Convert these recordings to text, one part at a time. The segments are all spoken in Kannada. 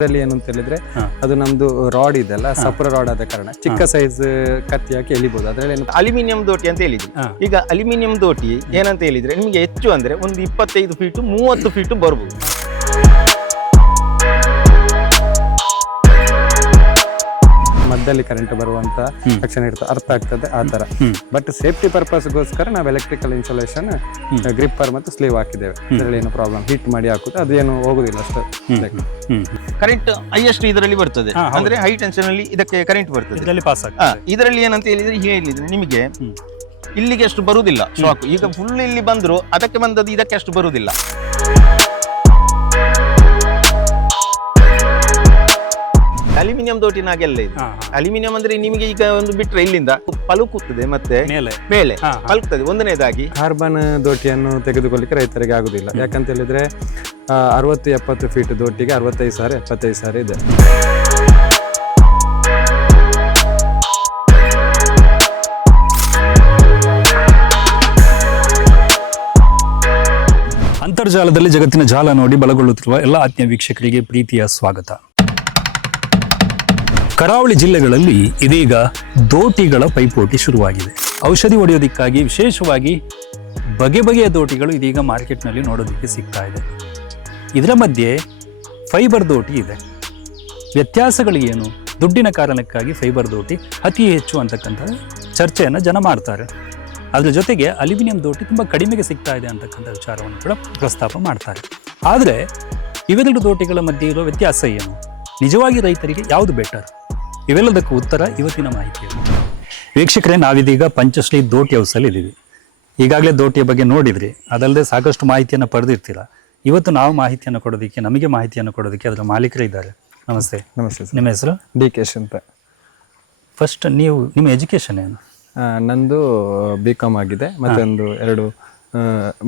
ಇದರಲ್ಲಿ ಏನು ಅಂತ ಹೇಳಿದ್ರೆ ಅದು ನಮ್ದು ರಾಡ್ ಇದೆಲ್ಲ ಸಪುರ ರಾಡ್ ಆದ ಕಾರಣ ಚಿಕ್ಕ ಸೈಜ್ ಕತ್ತಿ ಹಾಕಿ ಎಳಿಬಹುದು. ಅದರಲ್ಲಿ ಏನು ಅಲ್ಯೂಮಿನಿಯಂ ದೋಟಿ ಅಂತ ಹೇಳಿದ್ವಿ. ಈಗ ಅಲ್ಯೂಮಿನಿಯಂ ದೋಟಿ ಏನಂತ ಹೇಳಿದ್ರೆ ನಿಮಗೆ ಹೆಚ್ಚು ಅಂದ್ರೆ ಒಂದು 25 ಫೀಟ್ 30 ಫೀಟ್ ಬರ್ಬೋದು. ಮಧ್ಯದಲ್ಲಿ ಕರೆಂಟ್ ಬರುವಂತ ತಕ್ಷಣ ಇರ್ತದೆ, ಅರ್ಥ ಆಗ್ತದೆ ಆ ತರ. ಬಟ್ ಸೇಫ್ಟಿ ಪರ್ಪಸ್ಗೋಸ್ಕರ ನಾವು ಎಲೆಕ್ಟ್ರಿಕಲ್ ಇನ್ಸುಲೇಷನ್ ಗ್ರಿಪ್ಪರ್ ಮತ್ತು ಸ್ಲೀವ್ ಹಾಕಿದ್ದೇವೆ. ಇದರಲ್ಲಿ ಏನು ಪ್ರಾಬ್ಲಮ್ ಹೀಟ್ ಮಾಡಿ ಹಾಕುದು ಅದೇನು ಹೋಗುದಿಲ್ಲ ಅಷ್ಟು. ಕರೆಂಟ್ ಹೈಯೆಸ್ಟ್ ಇದರಲ್ಲಿ ಬರ್ತದೆ, ಅಂದ್ರೆ ಹೈ ಟೆನ್ಷನ್ ಅಲ್ಲಿ ಇದಕ್ಕೆ ಕರೆಂಟ್ ಬರ್ತದೆ. ಇದರಲ್ಲಿ ಏನಂತ ಹೇಳಿದ್ರೆ ನಿಮಗೆ ಇಲ್ಲಿಗೆ ಅಷ್ಟು ಬರುವುದಿಲ್ಲ ಶಾಕ್. ಈಗ ಫುಲ್ ಇಲ್ಲಿ ಬಂದ್ರು ಅದಕ್ಕೆ ಬಂದದ್ದು ಇದಕ್ಕೆ ಅಷ್ಟು ಬರುವುದಿಲ್ಲ. ಅಲ್ಯೂಮಿನಿಯಂ ದೋಟಿನಾಗೆಲ್ಲ ಇದೆ. ಅಲ್ಯೂಮಿನಿಯಂ ಅಂದ್ರೆ ನಿಮಗೆ ಈಗ ಒಂದು ಬಿಟ್ರೆ ಇಲ್ಲಿಂದ ಪಲುಕುತ್ತದೆ ಮತ್ತೆ ಮೇಲೆ ಪಲುಕ್ತದೆ. ಒಂದನೇದಾಗಿ ಕಾರ್ಬನ್ ದೋಟಿಯನ್ನು ತೆಗೆದುಕೊಳ್ಳಿಕ್ಕೆ ರೈತರಿಗೆ ಆಗುದಿಲ್ಲ. ಯಾಕಂತ ಹೇಳಿದ್ರೆ 60-70 ಫೀಟ್ ದೋಟಿಗೆ 65,000-75,000 ಇದೆ. ಅಂತರ್ಜಾಲದಲ್ಲಿ ಜಗತ್ತಿನ ಜಾಲ ನೋಡಿ ಬಲಗೊಳ್ಳುತ್ತಿರುವ ಎಲ್ಲ ಆತ್ಮೀಯ ವೀಕ್ಷಕರಿಗೆ ಪ್ರೀತಿಯ ಸ್ವಾಗತ. ಕರಾವಳಿ ಜಿಲ್ಲೆಗಳಲ್ಲಿ ಇದೀಗ ದೋಟಿಗಳ ಪೈಪೋಟಿ ಶುರುವಾಗಿದೆ. ಔಷಧಿ ಹೊಡೆಯೋದಕ್ಕಾಗಿ ವಿಶೇಷವಾಗಿ ಬಗೆ ಬಗೆಯ ದೋಟಿಗಳು ಇದೀಗ ಮಾರ್ಕೆಟ್ನಲ್ಲಿ ನೋಡೋದಕ್ಕೆ ಸಿಗ್ತಾ ಇದೆ. ಇದರ ಮಧ್ಯೆ ಫೈಬರ್ ದೋಟಿ ಇದೆ. ವ್ಯತ್ಯಾಸಗಳು ಏನು? ದುಡ್ಡಿನ ಕಾರಣಕ್ಕಾಗಿ ಫೈಬರ್ ದೋಟಿ ಅತಿ ಹೆಚ್ಚು ಅಂತಕ್ಕಂಥ ಚರ್ಚೆಯನ್ನು ಜನ ಮಾಡ್ತಾರೆ. ಅದ್ರ ಜೊತೆಗೆ ಅಲ್ಯೂಮಿನಿಯಂ ದೋಟಿ ತುಂಬ ಕಡಿಮೆಗೆ ಸಿಗ್ತಾ ಇದೆ ಅಂತಕ್ಕಂಥ ವಿಚಾರವನ್ನು ಕೂಡ ಪ್ರಸ್ತಾಪ ಮಾಡ್ತಾರೆ. ಆದರೆ ಇವೆರಡು ದೋಟಿಗಳ ಮಧ್ಯೆ ಇರೋ ವ್ಯತ್ಯಾಸ ಏನು? ನಿಜವಾಗಿ ರೈತರಿಗೆ ಯಾವುದು ಬೆಟರ್? ಇವೆಲ್ಲದಕ್ಕೂ ಉತ್ತರ ಇವತ್ತಿನ ಮಾಹಿತಿಯಲ್ಲಿ. ವೀಕ್ಷಕರೇ, ನಾವಿದೀಗ ಪಂಚಶ್ರೀ ದೋಟಿ ಹೌಸಲ್ಲಿ ಇದ್ದೀವಿ. ಈಗಾಗಲೇ ದೋಟಿಯ ಬಗ್ಗೆ ನೋಡಿದ್ರಿ, ಅದಲ್ಲದೆ ಸಾಕಷ್ಟು ಮಾಹಿತಿಯನ್ನು ಪಡೆದಿರ್ತೀರ. ಇವತ್ತು ನಾವು ಮಾಹಿತಿಯನ್ನು ಕೊಡೋದಕ್ಕೆ, ನಮಗೆ ಮಾಹಿತಿಯನ್ನು ಕೊಡೋದಕ್ಕೆ ಅದರ ಮಾಲೀಕರು ಇದ್ದಾರೆ. ನಮಸ್ತೆ. ನಮಸ್ತೆ. ನಿಮ್ಮ ಹೆಸರು? DKS ಅಂತ. ಫಸ್ಟ್ ನಿಮ್ಮ ಎಜುಕೇಶನ್ ಏನು? ನಂದು BCom ಆಗಿದೆ, ಮತ್ತೆ ಒಂದು 2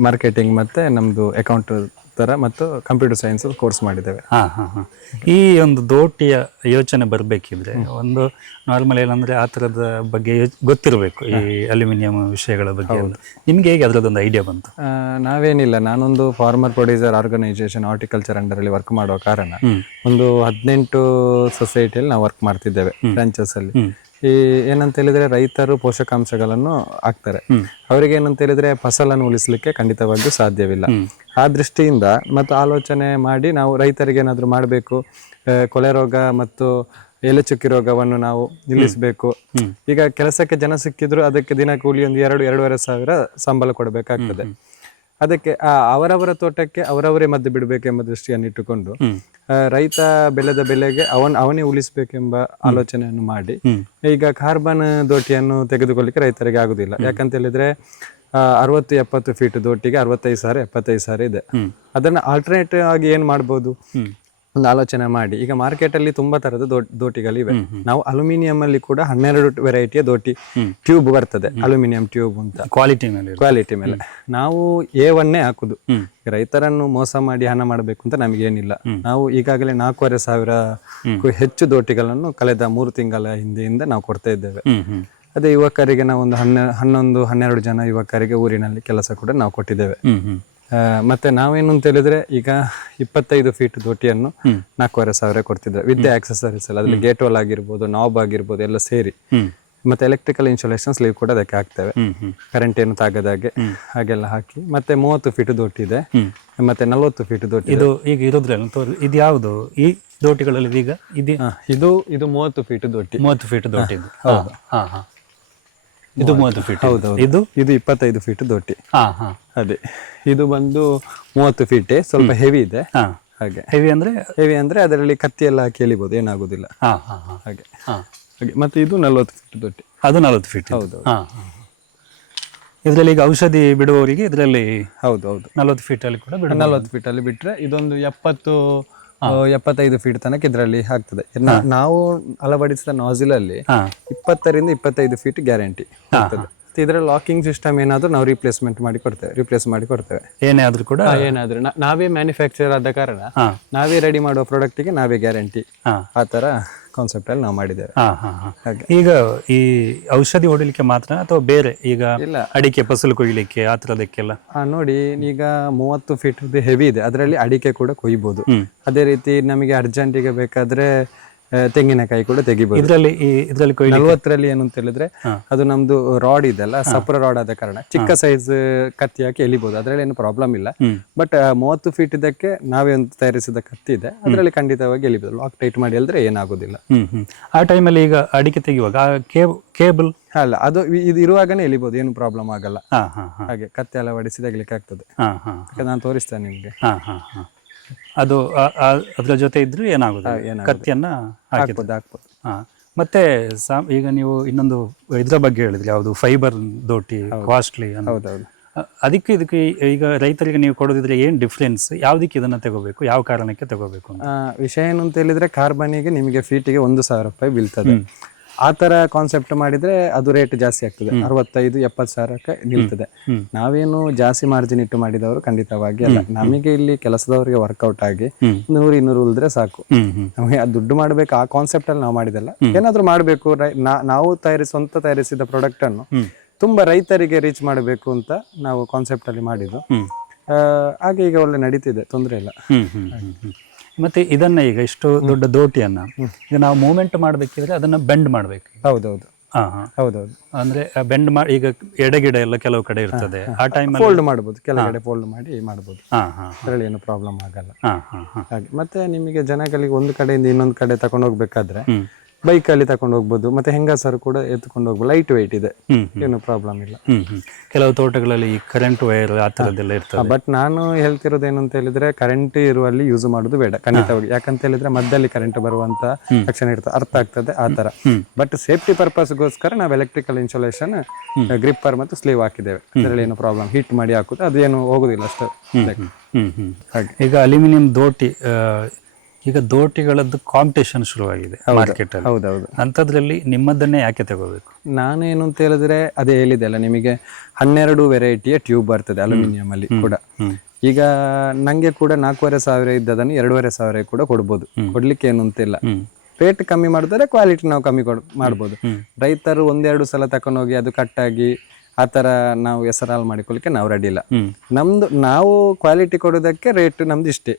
ಮಾರ್ಕೆಟಿಂಗ್ ಮತ್ತೆ ನಮ್ದು ಅಕೌಂಟ್ ತರ ಮತ್ತು ಕಂಪ್ಯೂಟರ್ ಸೈನ್ಸ್ ಕೋರ್ಸ್ ಮಾಡಿದ್ದೇವೆ. ಈ ಒಂದು ದೋಟಿಯ ಯೋಚನೆ ಬರಬೇಕಿದ್ರೆ ಒಂದು ನಾರ್ಮಲ್ ಏನಂದ್ರೆ ಆ ಥರದ ಬಗ್ಗೆ ಗೊತ್ತಿರಬೇಕು, ಈ ಅಲ್ಯೂಮಿನಿಯಂ ವಿಷಯಗಳ ಬಗ್ಗೆ. ನಿಮ್ಗೆ ಹೇಗೆ ಅದರದ್ದೊಂದು ಐಡಿಯಾ ಬಂತು? ನಾವೇನಿಲ್ಲ, ನಾನೊಂದು farmer producer organisation horticulture under ಅಲ್ಲಿ ವರ್ಕ್ ಮಾಡುವ ಕಾರಣ ಒಂದು 18 ಸೊಸೈಟಿಯಲ್ಲಿ ನಾವು ವರ್ಕ್ ಮಾಡ್ತಿದ್ದೇವೆ ಬ್ರಾಂಚಸ್ ಅಲ್ಲಿ. ಈ ಏನಂತ ಹೇಳಿದ್ರೆ ರೈತರು ಪೋಷಕಾಂಶಗಳನ್ನು ಹಾಕ್ತಾರೆ. ಅವರಿಗೆ ಏನಂತ ಹೇಳಿದ್ರೆ ಫಸಲನ್ನು ಉಳಿಸ್ಲಿಕ್ಕೆ ಖಂಡಿತವಾಗಿಯೂ ಸಾಧ್ಯವಿಲ್ಲ. ಆ ದೃಷ್ಟಿಯಿಂದ ಮತ್ತು ಆಲೋಚನೆ ಮಾಡಿ ನಾವು ರೈತರಿಗೆ ಏನಾದ್ರು ಮಾಡಬೇಕು, ಕೊಳೆ ರೋಗ ಮತ್ತು ಎಲೆ ಚುಕ್ಕಿ ರೋಗವನ್ನು ನಾವು ನಿಲ್ಲಿಸಬೇಕು. ಈಗ ಕೆಲಸಕ್ಕೆ ಜನ ಸಿಕ್ಕಿದ್ರು ಅದಕ್ಕೆ ದಿನ ಕೂಲಿ ಒಂದು 2-2.5 ಸಾವಿರ ಸಂಬಳ ಕೊಡಬೇಕಾಗ್ತದೆ. ಅದಕ್ಕೆ ಅವರವರ ತೋಟಕ್ಕೆ ಅವರವರೇ ಮದ್ದು ಬಿಡಬೇಕೆಂಬ ದೃಷ್ಟಿಯನ್ನು ಇಟ್ಟುಕೊಂಡು ರೈತ ಬೆಳೆದ ಬೆಲೆಗೆ ಅವನೇ ಉಳಿಸಬೇಕೆಂಬ ಆಲೋಚನೆಯನ್ನು ಮಾಡಿ ಈಗ ಕಾರ್ಬನ್ ದೋಟಿಯನ್ನು ತೆಗೆದುಕೊಳ್ಳಿಕ್ಕೆ ರೈತರಿಗೆ ಆಗುದಿಲ್ಲ. ಯಾಕಂತ ಹೇಳಿದ್ರೆ 60-70 ಫೀಟ್ ದೋಟಿಗೆ 65,000-75,000 ಇದೆ. ಅದನ್ನ ಆಲ್ಟರ್ನೇಟಿವ್ ಆಗಿ ಏನ್ ಮಾಡ್ಬೋದು ಒಂದು ಆಲೋಚನೆ ಮಾಡಿ ಈಗ ಮಾರ್ಕೆಟ್ ಅಲ್ಲಿ ತುಂಬಾ ತರದ ದೋಟಿಗಳಿವೆ. ನಾವು ಅಲ್ಯೂಮಿನಿಯಂ ಅಲ್ಲಿ ಕೂಡ 12 ವೆರೈಟಿಯ ದೋಟಿ ಟ್ಯೂಬ್ ಬರ್ತದೆ, ಅಲ್ಯೂಮಿನಿಯಂ ಟ್ಯೂಬ್ ಅಂತ ಕ್ವಾಲಿಟಿ ಮೇಲೆ. ನಾವು A1 ಹಾಕುದು. ರೈತರನ್ನು ಮೋಸ ಮಾಡಿ ಹಣ ಮಾಡಬೇಕು ಅಂತ ನಮಗೇನಿಲ್ಲ. ನಾವು ಈಗಾಗಲೇ 4,500 ಹೆಚ್ಚು ದೋಟಿಗಳನ್ನು ಕಳೆದ 3 ತಿಂಗಳ ಹಿಂದೆಯಿಂದ ನಾವು ಕೊಡ್ತಾ ಇದ್ದೇವೆ. ಅದೇ ಯುವಕರಿಗೆ ನಾವು ಒಂದು 11-12 ಜನ ಯುವಕರಿಗೆ ಊರಿನಲ್ಲಿ ಕೆಲಸ ಕೂಡ ನಾವು ಕೊಟ್ಟಿದ್ದೇವೆ. ಮತ್ತೆ ನಾವೇನು ಅಂತ ಹೇಳಿದ್ರೆ ಈಗ 25 ಫೀಟ್ ದೋಟಿಯನ್ನು 4,500 ಕೊಡ್ತಿದ್ದೇವೆ ವಿತ್ ಆಕ್ಸೆಸರೀಸ್ ಎಲ್ಲ. ಅದ್ರಲ್ಲಿ ಗೇಟ್ ವಾಲ್ ಆಗಿರ್ಬೋದು, ನಾಬ್ ಆಗಿರ್ಬೋದು ಎಲ್ಲ ಸೇರಿ. ಮತ್ತೆ ಎಲೆಕ್ಟ್ರಿಕಲ್ ಇನ್ಸುಲೇಷನ್ ಸ್ಲೀವ್ ಕೂಡ ಅದಕ್ಕೆ ಹಾಕ್ತೇವೆ, ಕರೆಂಟ್ ಏನು ತಾಗದಾಗೆ ಹಾಗೆಲ್ಲ ಹಾಕಿ. ಮತ್ತೆ 30 ಫೀಟ್ ದೋಟಿ ಇದೆ, ಮತ್ತೆ 40 ಫೀಟ್ ದೋಟಿ. ಇದು ಈಗ ಇರೋದ್ರಲ್ಲಿ ಇದು ಯಾವುದು ಈ ದೋಟಿಗಳಲ್ಲಿ? ಈಗ ಇದು 30 ಫೀಟ್ ದೋಟಿ. 30 ಫೀಟ್ ದೋಟಿ ಇದು 30 ಫೀಟ್. ಇದು 25 ಫೀಟ್ ದೋಟಿ. ಅದೇ ಇದು ಬಂದು 30 ಫೀಟ್, ಸ್ವಲ್ಪ ಹೆವಿ ಇದೆ. ಹಾಗೆ ಹೆವಿ ಅಂದ್ರೆ ಅದರಲ್ಲಿ ಕತ್ತಿ ಎಲ್ಲ ಹಾಕಿ ಎಳಿಬಹುದು, ಏನಾಗುದಿಲ್ಲ ಹಾಗೆ. ಮತ್ತೆ ಇದು 40 ಫೀಟ್ ದೋಟಿ. ಅದು 40 ಫೀಟ್. ಹೌದು. ಇದರಲ್ಲಿ ಈಗ ಔಷಧಿ ಬಿಡುವವರಿಗೆ ಇದರಲ್ಲಿ 40 ಫೀಟ್ ಅಲ್ಲಿ ಕೂಡ 40 ಫೀಟ್ ಅಲ್ಲಿ ಬಿಟ್ರೆ ಇದೊಂದು 75 ಫೀಟ್ ತನಕ ಇದರಲ್ಲಿ ಆಗ್ತದೆ. ನಾವು ಅಳವಡಿಸಿದ ನಾಜಿಲ್ ಅಲ್ಲಿ 20-25 ಫೀಟ್ ಗ್ಯಾರಂಟಿ ಆಗ್ತದೆ. ಇದರ ಲಾಕಿಂಗ್ ಸಿಸ್ಟಮ್ ಏನಾದ್ರು ನಾವು ರಿಪ್ಲೇಸ್ ಮಾಡಿ ಕೊಡ್ತೇವೆ. ಏನಾದ್ರೂ ಕೂಡ ನಾವೇ ಮ್ಯಾನುಫ್ಯಾಕ್ಚರ್ ಆದ ಕಾರಣ ನಾವೇ ರೆಡಿ ಮಾಡುವ ಪ್ರಾಡಕ್ಟ್ ಗೆ ನಾವೇ ಗ್ಯಾರಂಟಿ. ಆ ತರ ಕಾನ್ಸೆಪ್ಟ್ ಅಲ್ಲಿ ನಾವು ಮಾಡಿದ್ದೇವೆ. ಹಾಗೆ. ಈಗ ಈ ಔಷಧಿ ಹೊಡಿಲಿಕ್ಕೆ ಮಾತ್ರ ಅಥವಾ ಬೇರೆ ಈಗ ಇಲ್ಲ. ಅಡಿಕೆ ಫಸಲು ಕೊಯ್ಲಿಕ್ಕೆ ಆ ಥರದಕ್ಕೆಲ್ಲ? ನೋಡಿ, ಈಗ 30 ಫೀಟ್ ಹೆವಿ ಇದೆ, ಅದರಲ್ಲಿ ಅಡಿಕೆ ಕೂಡ ಕೊಯ್ಬೋದು. ಅದೇ ರೀತಿ ನಮಗೆ ಅರ್ಜೆಂಟಿಗೆ ಬೇಕಾದ್ರೆ ತೆಂಗಿನಕಾಯಿ ಕೂಡ ತೆಗಿಬಹುದು. ಇದರಲ್ಲಿ 40ರಲ್ಲಿ ಏನು ಅಂತ ಹೇಳಿದ್ರೆ ಅದು ನಮ್ದು ರಾಡ್ ಇದೆಲ್ಲ ಸಪ್ರ ರಾಡ್ ಆದ ಕಾರಣ ಚಿಕ್ಕ ಸೈಜ್ ಕತ್ತಿ ಹಾಕಿ ಎಲಿಬಹುದು, ಅದರಲ್ಲಿ ಏನು ಪ್ರಾಬ್ಲಮ್ ಇಲ್ಲ. ಬಟ್ 30 ಫೀಟ್ ಇದಕ್ಕೆ ನಾವೇ ಒಂದು ತಯಾರಿಸಿದ ಕತ್ತಿ ಇದೆ, ಅದರಲ್ಲಿ ಖಂಡಿತವಾಗಿ ಎಲಿಬಹುದು. ಲಾಕ್ ಟೈಟ್ ಮಾಡಿ ಎಲ್ದ್ರೆ ಏನಾಗೋದಿಲ್ಲ. ಆ ಟೈಮಲ್ಲಿ ಈಗ ಅಡಿಕೆ ತೆಗೆಯುವಾಗ ಕೇಬಲ್ ಅಲ್ಲ, ಅದು ಇದು ಇರುವಾಗನೇ ಎಲಿಬಹುದು, ಏನು ಪ್ರಾಬ್ಲಮ್ ಆಗಲ್ಲ. ಹಾಗೆ ಕತ್ತಿ ಅಳವಡಿಸಿ ತೆಗಿಲಿಕ್ಕೆ ಆಗ್ತದೆ. ನಾನು ತೋರಿಸ್ತೇನೆ ನಿಮ್ಗೆ. ಅದು ಅದ್ರ ಜೊತೆ ಇದ್ರೂ ಏನಾಗುತ್ತೆ, ಕತ್ತಿಯನ್ನ ಹಾಕ್ಬೋದು. ಮತ್ತೆ ಈಗ ನೀವು ಇನ್ನೊಂದು ಇದ್ರ ಬಗ್ಗೆ ಹೇಳಿದ್ರಿ, ಯಾವುದು ಫೈಬರ್ ದೋಟಿ ಕಾಸ್ಟ್ಲಿ. ಹೌದೌದು. ಅದಕ್ಕೆ ಇದಕ್ಕೆ ಈಗ ರೈತರಿಗೆ ನೀವು ಕೊಡೋದಿದ್ರೆ ಏನ್ ಡಿಫ್ರೆನ್ಸ್, ಯಾವ್ದಕ್ಕೆ ಇದನ್ನ ತಗೋಬೇಕು, ಯಾವ ಕಾರಣಕ್ಕೆ ತಗೋಬೇಕು? ವಿಷಯ ಏನು ಅಂತ ಹೇಳಿದ್ರೆ ಕಾರ್ಬನಿಗೆ ನಿಮಗೆ ಫೀಟಿಗೆ 1,000 ರೂಪಾಯಿ ಬೀಳ್ತದೆ. ಆ ತರ ಕಾನ್ಸೆಪ್ಟ್ ಮಾಡಿದ್ರೆ ಅದು ರೇಟ್ ಜಾಸ್ತಿ ಆಗ್ತದೆ, 65-70 ಸಾವಿರಕ್ಕೆ ನಿಲ್ತದೆ. ನಾವೇನು ಜಾಸ್ತಿ ಮಾರ್ಜಿನ್ ಇಟ್ಟು ಮಾಡಿದವರು ಖಂಡಿತವಾಗಿ ಅಲ್ಲ. ನಮಗೆ ಇಲ್ಲಿ ಕೆಲಸದವರಿಗೆ ವರ್ಕೌಟ್ ಆಗಿ 100-200 ಉಳಿದ್ರೆ ಸಾಕು. ನಮಗೆ ಅದು ದುಡ್ಡು ಮಾಡ್ಬೇಕು ಆ ಕಾನ್ಸೆಪ್ಟ್ ಅಲ್ಲಿ ನಾವು ಮಾಡಿದಲ್ಲ. ಏನಾದ್ರು ಮಾಡ್ಬೇಕು, ನಾವು ಸ್ವಂತ ತಯಾರಿಸಿದ ಪ್ರಾಡಕ್ಟ್ ಅನ್ನು ತುಂಬಾ ರೈತರಿಗೆ ರೀಚ್ ಮಾಡಬೇಕು ಅಂತ ನಾವು ಕಾನ್ಸೆಪ್ಟ್ ಅಲ್ಲಿ ಮಾಡಿದ್ದು. ಹಾಗೆ ಈಗ ಒಳ್ಳೆ ನಡೀತಿದೆ, ತೊಂದರೆ ಇಲ್ಲ. ಮತ್ತೆ ಇದನ್ನ ಈಗ ಇಷ್ಟು ದೊಡ್ಡ ದೋಟಿಯನ್ನ ಈಗ ನಾವು ಮೂವ್ಮೆಂಟ್ ಮಾಡ್ಬೇಕಿದ್ರೆ ಅದನ್ನ ಬೆಂಡ್ ಮಾಡ್ಬೇಕು. ಹೌದೌದು. ಹೌದೌದು. ಅಂದ್ರೆ ಬೆಂಡ್ ಮಾಡಿ ಈಗ ಎಡೆಗಿಡ ಎಲ್ಲ ಕೆಲವು ಕಡೆ ಇರ್ತದೆ, ಆ ಟೈಮ್ ಫೋಲ್ಡ್ ಮಾಡಬಹುದು, ಕೆಳಗಡೆ ಫೋಲ್ಡ್ ಮಾಡಿ ಮಾಡಬಹುದು, ಅದರಲ್ಲಿ ಏನು ಪ್ರಾಬ್ಲಮ್ ಆಗಲ್ಲ. ಹಾಗೆ ಮತ್ತೆ ನಿಮಗೆ ಜನಗಳಿಗೆ ಒಂದು ಕಡೆಯಿಂದ ಇನ್ನೊಂದು ಕಡೆ ತಗೊಂಡು ಹೋಗ್ಬೇಕಾದ್ರೆ ಬೈಕ್ ಅಲ್ಲಿ ತಗೊಂಡು ಹೋಗ್ಬೋದು, ಮತ್ತೆ ಹೆಂಗಸರು ಕೂಡ ಎತ್ಕೊಂಡು ಹೋಗ್ಬೋದು. ಲೈಟ್ ವೆಯ್ಟ್ ಇದೆ, ಏನು ಪ್ರಾಬ್ಲಮ್ ಇಲ್ಲ. ಕೆಲವು ತೋಟಗಳಲ್ಲಿ ಕರೆಂಟ್ ವೈರ್ ಆ ತರದೆಲ್ಲ ಇರ್ತದೆ. ಬಟ್ ನಾನು ಹೇಳ್ತಿರೋದು ಏನು ಅಂತ ಹೇಳಿದ್ರೆ ಕರೆಂಟ್ ಇರುವಲ್ಲಿ ಯೂಸ್ ಮಾಡೋದು ಬೇಡ ಖಂಡಿತವಾಗಿ. ಯಾಕಂತ ಹೇಳಿದ್ರೆ ಮಧ್ಯದಲ್ಲಿ ಕರೆಂಟ್ ಬರುವಂತ ಲಕ್ಷಣ ಇರ್ತದೆ, ಅರ್ಥ ಆಗ್ತದೆ ಆ ತರ. ಬಟ್ ಸೇಫ್ಟಿ ಪರ್ಪಸ್ಗೋಸ್ಕರ ನಾವು ಎಲೆಕ್ಟ್ರಿಕಲ್ ಇನ್ಸುಲೇಷನ್ ಗ್ರಿಪ್ಪರ್ ಮತ್ತು ಸ್ಲೀವ್ ಹಾಕಿದ್ದೇವೆ. ಅದರಲ್ಲಿ ಏನು ಪ್ರಾಬ್ಲಮ್, ಹೀಟ್ ಮಾಡಿ ಹಾಕುದು ಅದೇನು ಹೋಗುದಿಲ್ಲ ಅಷ್ಟು. ಈಗ ಅಲ್ಯೂಮಿನಿಯಂ ದೋಟಿ, ಈಗ ದೋಟಿಗಳದ್ದು ಕಾಂಪಿಟೇಷನ್ ಶುರುವಾಗಿದೆ ಮಾರ್ಕೆಟ್ ಅಲ್ಲಿ. ಹೌದೌದು. ಅಂಥದ್ರಲ್ಲಿ ನಿಮ್ಮದನ್ನೇ ಯಾಕೆ ತಗೋಬೇಕು? ನಾನೇನು ಅಂತ ಹೇಳಿದ್ರೆ ಅದೇ ಹೇಳಿದೆ ಅಲ್ಲ ನಿಮಗೆ, 12 ವೆರೈಟಿಯ ಟ್ಯೂಬ್ ಬರ್ತದೆ ಅಲ್ಯೂಮಿನಿಯಂ ಅಲ್ಲಿ ಕೂಡ. ಈಗ ನಂಗೆ ಕೂಡ 4,500 ಇದ್ದದನ್ನು 2,500 ಕೂಡ ಕೊಡ್ಬೋದು, ಕೊಡ್ಲಿಕ್ಕೆ ಏನು ಅಂತಿಲ್ಲ. ರೇಟ್ ಕಮ್ಮಿ ಮಾಡಿದ್ರೆ ಕ್ವಾಲಿಟಿ ನಾವು ಕಮ್ಮಿ ಮಾಡ್ಬೋದು. ರೈತರು 1-2 ಸಲ ತಕೊಂಡೋಗಿ ಅದು ಕಟ್ಟಾಗಿ ಆ ತರ ನಾವು ಹೆಸರಾಲ್ ಮಾಡಿಕೊಳ್ಳಿಕ್ಕೆ ನಾವು ರೆಡಿ ಇಲ್ಲ. ನಮ್ದು ನಾವು ಕ್ವಾಲಿಟಿ ಕೊಡೋದಕ್ಕೆ ರೇಟ್ ನಮ್ದು ಇಷ್ಟೇ.